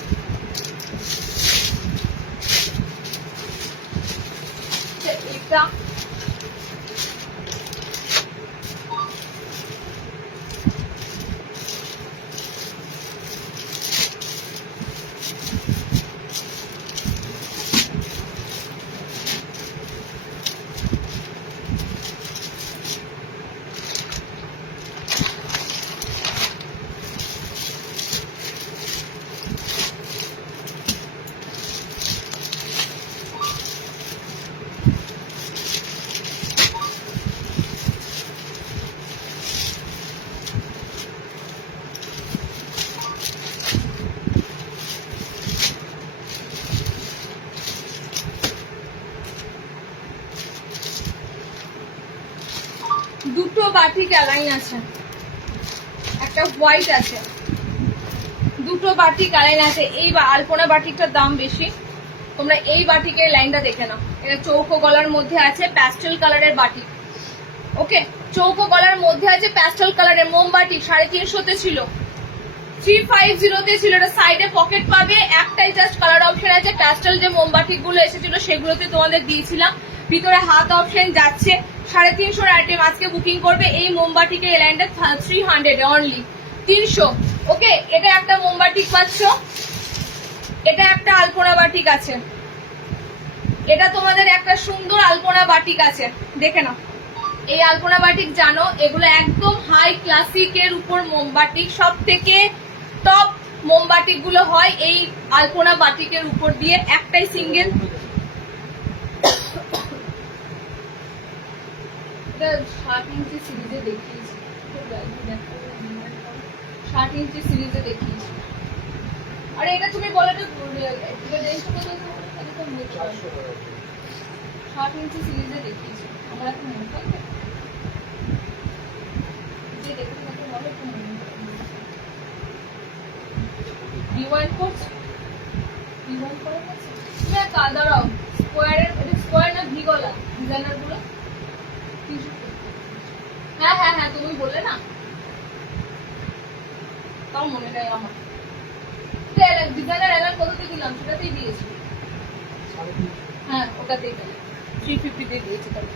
এটা দুটো বাটিক অ্যালাইন আছে, একটা হোয়াইট আছে, দুটো বাটিক অ্যালাইন আছে। এই আলপনা বাটিকটার দাম বেশি, তোমরা এই বাটিকের লাইনটা দেখে নাও। এটা চৌকো গলার মধ্যে আছে, প্যাস্টেল কালারের বাটিক, ওকে। চৌকো গলার মধ্যে আছে প্যাস্টেল কালারের মোমবাটি। 350-তে ছিল, 350-তে ছিল। এটা সাইডে পকেট পাবে, একটাই জাস্ট কালার অপশন আছে। প্যাস্টেল যে মোমবাটি গুলো এসেছিল সেগুলোতে তোমাদের দিয়েছিলাম। ভিতরে হাত অপশন যাচ্ছে। 350 আইটেম আজকে বুকিং করবে। এই মোমবাটিকে এই লাইনটা 300 অনলি, 300, ওকে। এটা একটা মোমবাটিক পাচ্ছ, এটা একটা আলপনা বাটিক আছে, এটা তোমাদের একটা সুন্দর আলপনা বাটিক আছে, দেখে নাও। এই আলপনা বাটিক জানো এগুলো একদম হাই ক্লাসিকের উপর মোমবাটিক, সব থেকে টপ মোমবাটিক গুলো হয় এই আলপনা বাটিকের উপর দিয়ে। একটাই সিঙ্গেল 60 ইঞ্চি সিরিজে দেখিয়েছি, 60 ইঞ্চি সিরিজে দেখিয়েছি। আরে এটা তুমি বলে তো রেঞ্জ কত? 60 ইঞ্চি সিরিজে দেখিয়েছি। আমার এখন মনে থাকবে যে দেখে তোমাকে বলে একটু মনে রিওয়াইন্ড করছো, রিওয়াইন্ড করে গেছে। তুমি এক দাঁড়াও, স্কোয়ারের এটা স্কোয়ার না ভি গলা ডিজাইনার গুলো? হ্যাঁ হ্যাঁ হ্যাঁ তুমি বললে না, তাও মনে নেই আমার। ডিজাইনার এলান কততে দিলাম? সেটাতেই দিয়েছি। হ্যাঁ ওটাতেই দিলাম, 350 তে দিয়েছি। তাহলে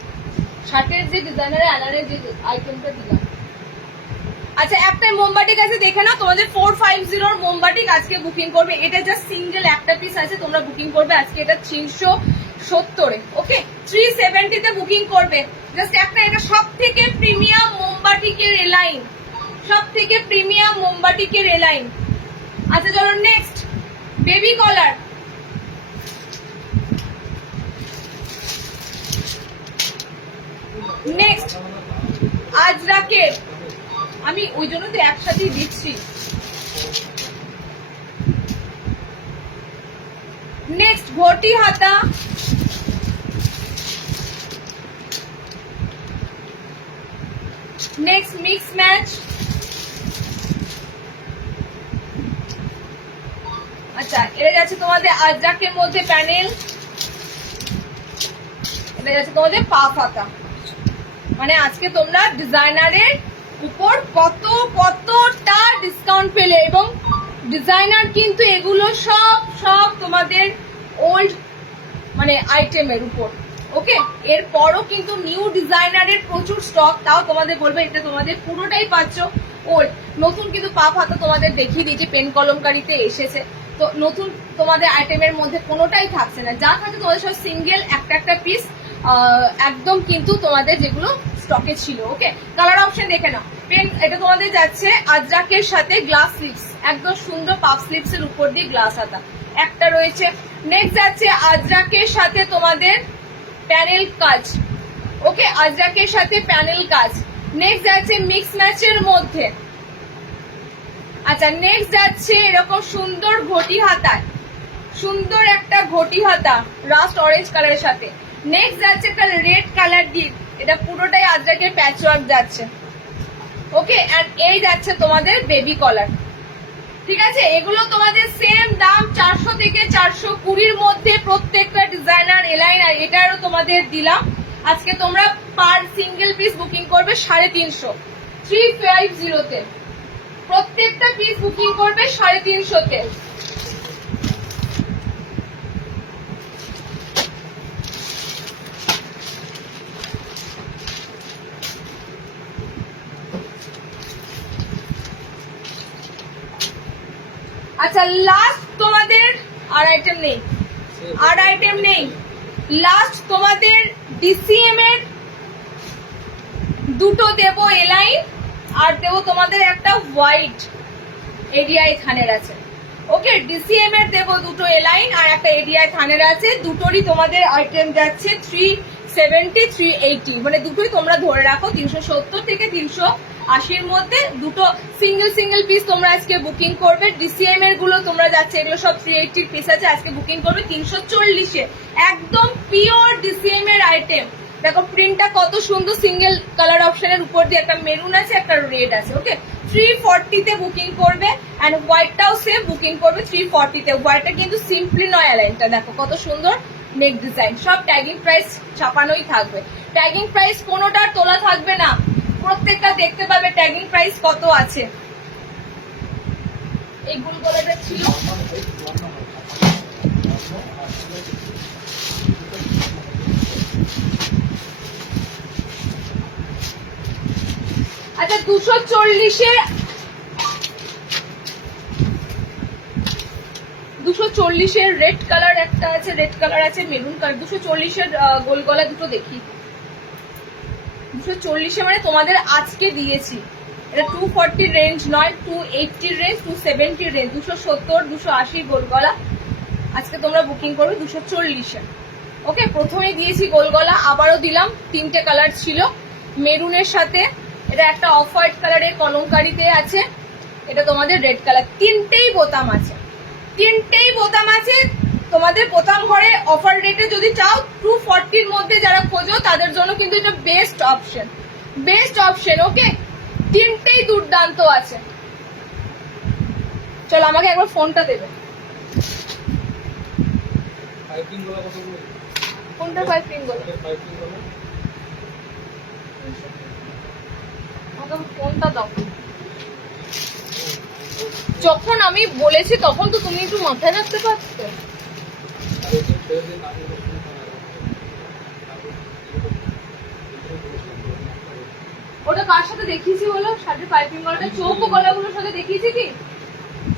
শার্টের যে ডিজাইনারের এলানের যে আইটেমটা দিলাম। আচ্ছা একটা মোমবাটিক আছে দেখে নাও, তোমাদের 450 মোমবাটিক আজকে বুকিং করবে। এটা জাস্ট সিঙ্গেল একটা পিস আছে, তোমরা বুকিং করবে আজকে এটা 370 ওকে। 370 তে বুকিং করবে জাস্ট একটা। এটা সব থেকে প্রিমিয়াম মোমবাটিকের এলাইন, সব থেকে প্রিমিয়াম মোমবাটিকের এলাইন। আচ্ছা চলো নেক্সট বেবি কলার। নেক্সট আজরাকের, আমি ওই জন্য তো একসাথেই দিচ্ছি। নেক্সট ঘটি হাতা, নেক্সট মিক্স ম্যাচ। আচ্ছা এটা যাচ্ছে তোমাদের আজরাকের মধ্যে প্যানেল, এটা যাচ্ছে তোমাদের পাফ হাতা। মানে আজকে তোমরা ডিজাইনারের উপর কতটা ডিসকাউন্ট পেলে, এবং ডিজাইনার কিন্তু এগুলো সব সব তোমাদের ওল্ড মানে আইটেমের উপর ওকে। এরপরও কিন্তু নিউ ডিজাইনারের প্রচুর স্টক, তাও তোমাদের বলবে এটা তোমাদের পুরোটাই পাচ্ছ ওল্ড। নতুন কিন্তু পাপ হাতা তোমাদের দেখিয়ে দিয়েছে, পেন কলমকারিতে এসেছে। তো নতুন তোমাদের আইটেমের মধ্যে কোনোটাই থাকছে না, যা থাকছে তোমাদের সব সিঙ্গেল একটা একটা পিস একদম কিন্তু তোমাদের যেগুলো স্টকে ছিল ওকে। কালার অপশন দেখে নাও। পেন এটা তোমাদের যাচ্ছে আজরাকের সাথে গ্লাস স্লিপস, একদম সুন্দর পাফ স্লিপস এর উপর দিয়ে গ্লাস হাতা একটা রয়েছে। নেক্সট যাচ্ছে আজরাকের সাথে তোমাদের প্যানেল কাজ ওকে, আজরাকের সাথে প্যানেল কাজ। নেক্সট যাচ্ছে মিক্স ম্যাচের মধ্যে। আচ্ছা নেক্সট যাচ্ছে এরকম সুন্দর ঘটি হাতায়, সুন্দর একটা ঘটি হাতা রাস্ট অরেঞ্জ কালারের সাথে। নেক্সট যাচ্ছে একটা রেড কালার দিয়ে, এটা পুরোটাই আজরাকের প্যাচওয়ার্ক যাচ্ছে ওকে। এন্ড এই যাচ্ছে তোমাদের বেবি কলার, ঠিক আছে। এগুলো তোমাদের সেম দাম 400 থেকে 420 মধ্যে প্রত্যেকটা ডিজাইনার এলাইন। আর এটারও তোমাদের দিলাম আজকে তোমরা পার সিঙ্গেল পিস বুকিং করবে 350, 350 তে প্রত্যেকটা পিস বুকিং করবে 350 তে। আচ্ছা লাস্ট তোমাদের আর আইটেম নেই, আর আইটেম নেই। লাস্ট তোমাদের ডিসিএম এর দুটো দেবো এলাইন, আর দেবো তোমাদের একটা হোয়াইট এডিআই থানের আছে ওকে। ডিসিএম এর দেবো দুটো এলাইন আর একটা এডিআই থানের আছে। দুটোরই তোমাদের আইটেম যাচ্ছে 370, 380, মানে দুটোই তোমরা ধরে রাখো 370 থেকে 380 মধ্যে। দুটো সিঙ্গেল সিঙ্গেল পিস তোমরা আজকে বুকিং করবে। ডিসিএম এর গুলো তোমরা যাচ্ছে, এগুলো সব 380 পিস আছে, আজকে বুকিং করবে 340-এ। একদম পিওর ডিসিএম এর আইটেম। দেখো প্রিন্টটা কত সুন্দর, সিঙ্গেল কালার অপশনের উপর দিয়ে একটা মেরুন আছে একটা রেড আছে ওকে। 340 তে বুকিং করবে এন্ড হোয়াইটটাও সেম বুকিং করবে 340 তে। হোয়াইটটা কিন্তু সিম্পলি নয়, অ্যালাইনটা দেখো কত সুন্দর নেক ডিজাইন। সব ট্যাগিং প্রাইস ছাপানোই থাকবে, ট্যাগিং প্রাইস কোনোটার তোলা থাকবে না, প্রত্যেকটা দেখতে পাবে ট্যাগিং প্রাইস কত আছে। এই গুলগোলাটা ছিল আচ্ছা 240-এর রেড কালার একটা আছে, রেড কালার আছে, মেরুন কালার। 240-এর গোল গলা দুটো দেখি, 240 মানে তোমাদের আজকে দিয়েছি। এটা 240 রেঞ্জ নয়, 280 রেঞ্জ, 270 রেঞ্জ, 270 280 গোলগলা আজকে তোমরা বুকিং করবে 240-এ। ওকে, প্রথমেই দিয়েছি গোলগলা, আবারও দিলাম। 3টে কালার ছিল, মেরুনের সাথে এটা একটা অফ হোয়াইট কালারের কলমকারিতে আছে, এটা তোমাদের রেড কালার। 3টেই বোতাম আছে, 3টেই বোতাম আছে। তোমাদের বোতাম ঘরে অফার রেটে যদি চাও 240-র মধ্যে যারা খোঁজো তাদের জন্য কিন্তু এটা বেস্ট অপশন, বেস্ট অপশন। ওকে, 3টেই দুর্দান্ত আছে। চলো আমাকে একবার ফোনটা দেবে। কোনটা পাইপিং বলো? আমাকে ফোনটা দাও। যখন আমি বলেছি তখন তো তুমি একটু মাথায় রাখতে পারতে। ওটা কার সাথে দেখিয়েছি বলো? শার্টের পাইপিং গলাটা চৌকো গলাগুলোর সাথে দেখিয়েছি কি?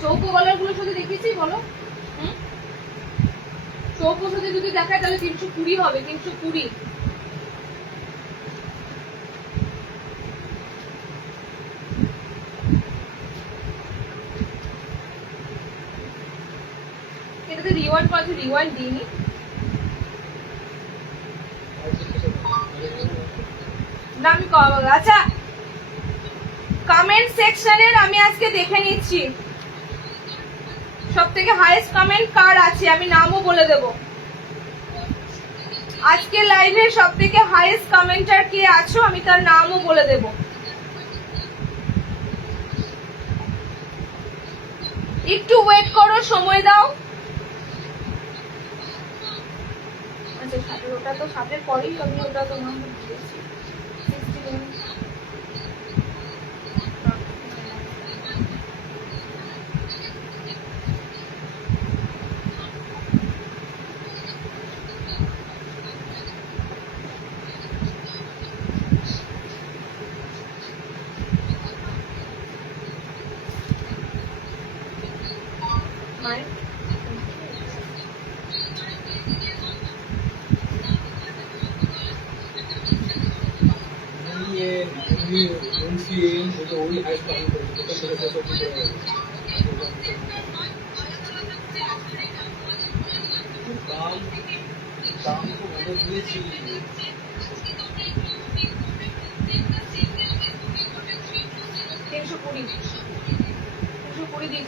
চৌকো গলাগুলোর সাথে দেখিয়েছি বলো? চৌকোর সাথে যদি দেখায় তাহলে 320 হবে, 320। এটাতে রিওয়ার্ড পাচ্ছি, রিওয়ার্ড দিইনি। না আমি আচ্ছা, কমেন্ট সেকশনের আমি আজকে দেখে নিচ্ছি সব থেকে হাইয়েস্ট কমেন্ট কার আছে, আমি নামও বলে দেব। আজকে লাইভে সব থেকে হাইয়েস্ট কমেন্টার কে আছো আমি তার নামও বলে দেব। একটু ওয়েট করো, সময় দাও। আচ্ছা, ওটা তো সাথের পরেই আমি ওটা তো নাম্বার দিয়েছি।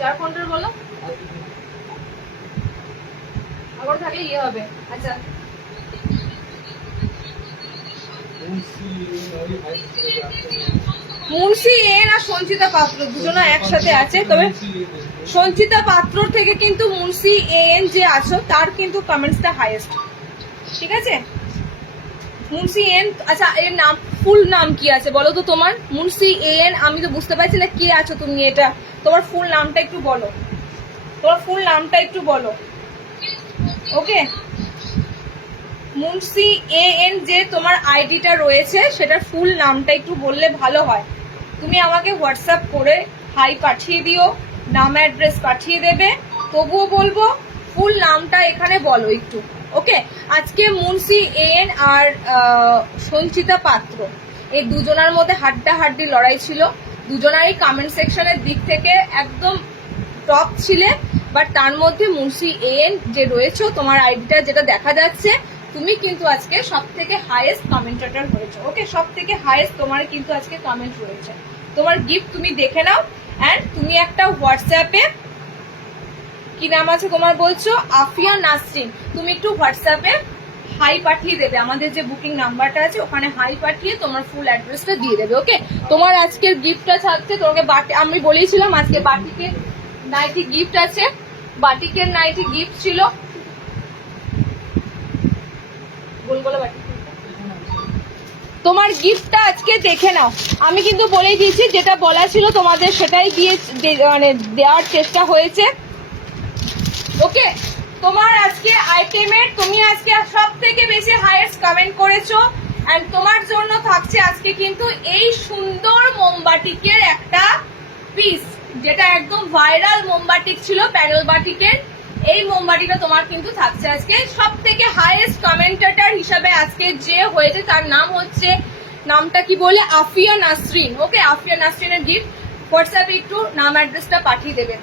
যার কোনটার বলো আবার থাকলে ইয়ে হবে। আচ্ছা, মুন্সি এন আর সঞ্চিতা পাত্র দুজনে একসাথে আছে, তবে সঞ্চিতা পাত্রর থেকে কিন্তু মুন্সি এন যে আছো তার কিন্তু কমেন্টসটা হাইয়েস্ট। ঠিক আছে, মুন্সি এন। আচ্ছা, এর নাম ফুল নাম কি আছে বলো তো তোমার? মুন্সি এন, আমি তো বুঝতে পারছি না কে আছো তুমি। এটা তোমার ফুল নামটা একটু বলো, তোমার ফুল নামটা একটু বলো। ওকে, মুন্সি এন যে তোমার আইডিটা রয়েছে সেটার ফুল নামটা একটু বললে ভালো হয়। তুমি আমাকে হোয়াটসঅ্যাপ করে হাই পাঠিয়ে দিও, নাম অ্যাড্রেস পাঠিয়ে দেবে, তবুও বলবো ফুল নামটা এখানে বলো একটু। ওকে, আজকে মুন্সি এন আর সঞ্চিতা পাত্র এই দুজনার মধ্যে হাড্ডাহাড্ডি লড়াই ছিল। দুজনারই কমেন্ট সেকশনের দিক থেকে একদম টপ ছিলে, বাট তার মধ্যে মুন্সি এন যে রয়েছে তোমার আইডিটা যেটা দেখা যাচ্ছে, তুমি কিন্তু আজকে সব থেকে হাইয়েস্ট কমেন্টেটর হয়েছে। ওকে, সব থেকে হাইয়েস্ট তোমার কিন্তু আজকে কমেন্ট রয়েছে। তোমার গিফট তুমি দেখে নাও। অ্যান্ড তুমি একটা হোয়াটসঅ্যাপে, কি নাম আছে তোমার বলছো, আফিয়া নাসরিন, তুমি একটু হোয়াটসঅ্যাপে হাই পাঠিয়ে দেবে। আমাদের যে বুকিং নাম্বারটা আছে ওখানে হাই পাঠিয়ে তোমার ফুল অ্যাড্রেসটা দিয়ে দেবে। ওকে, তোমার আজকের গিফটটা থাকছে তোমাকে বাটি, আমি বলেছিলাম আজকে বাটিকে নাইটি গিফট আছে, বাটিকের নাইটি গিফট ছিল। তোমার গিফটটা আজকে দেখে নাও। আমি কিন্তু বলেই দিয়েছি, যেটা বলা ছিল তোমাদের সেটাই দিয়ে মানে দেওয়ার চেষ্টা হয়েছে। ওকে, তোমার আজকে আইটেমের তুমি আজকে সব থেকে বেশি হাইয়েস্ট কমেন্ট করেছো, এন্ড তোমার জন্য থাকছে আজকে কিন্তু এই সুন্দর মোমবাটিকের একটা পিস, যেটা একদম ভাইরাল মোমবাটিক ছিল, প্যানেল বাটিকের। এই মোমবাটিটা তোমার কিন্তু থাকছে আজকে। সব থেকে হাইয়েস্ট কমেন্টেটর হিসাবে আজকে যে হয়েছে তার নাম হচ্ছে নামটা কি বলে, আফিয়া নাসরিন। ওকে, আফিয়া নাসরিনের গিফট। হোয়াটসঅ্যাপে একটু নাম অ্যাড্রেসটা পাঠিয়ে দেবেন।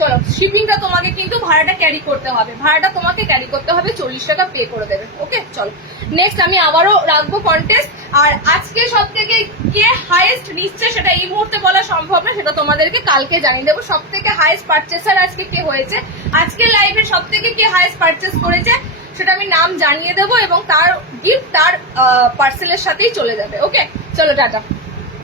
চলো, শিপিংটা তোমাকে কিন্তু ভাড়াটা ক্যারি করতে হবে, ভাড়াটা তোমাকে ক্যারি করতে হবে, 40 টাকা পে করে দেবে। ওকে, চলো নেক্সট আমি আবারও রাখবো কন্টেস্ট। আর আজকে সব থেকে কে হাইয়েস্ট নিচ্ছে সেটা এই মুহূর্তে বলা সম্ভব না, সেটা তোমাদেরকে কালকে জানিয়ে দেবো। সব থেকে হাইয়েস্ট পারচেসার আজকে কে হয়েছে, আজকে লাইভে সব থেকে কে হাইয়েস্ট পারচেস করেছে সেটা আমি নাম জানিয়ে দেবো, এবং তার গিফট তার পার্সেলের সাথেই চলে যাবে। ওকে, চলো টাটা।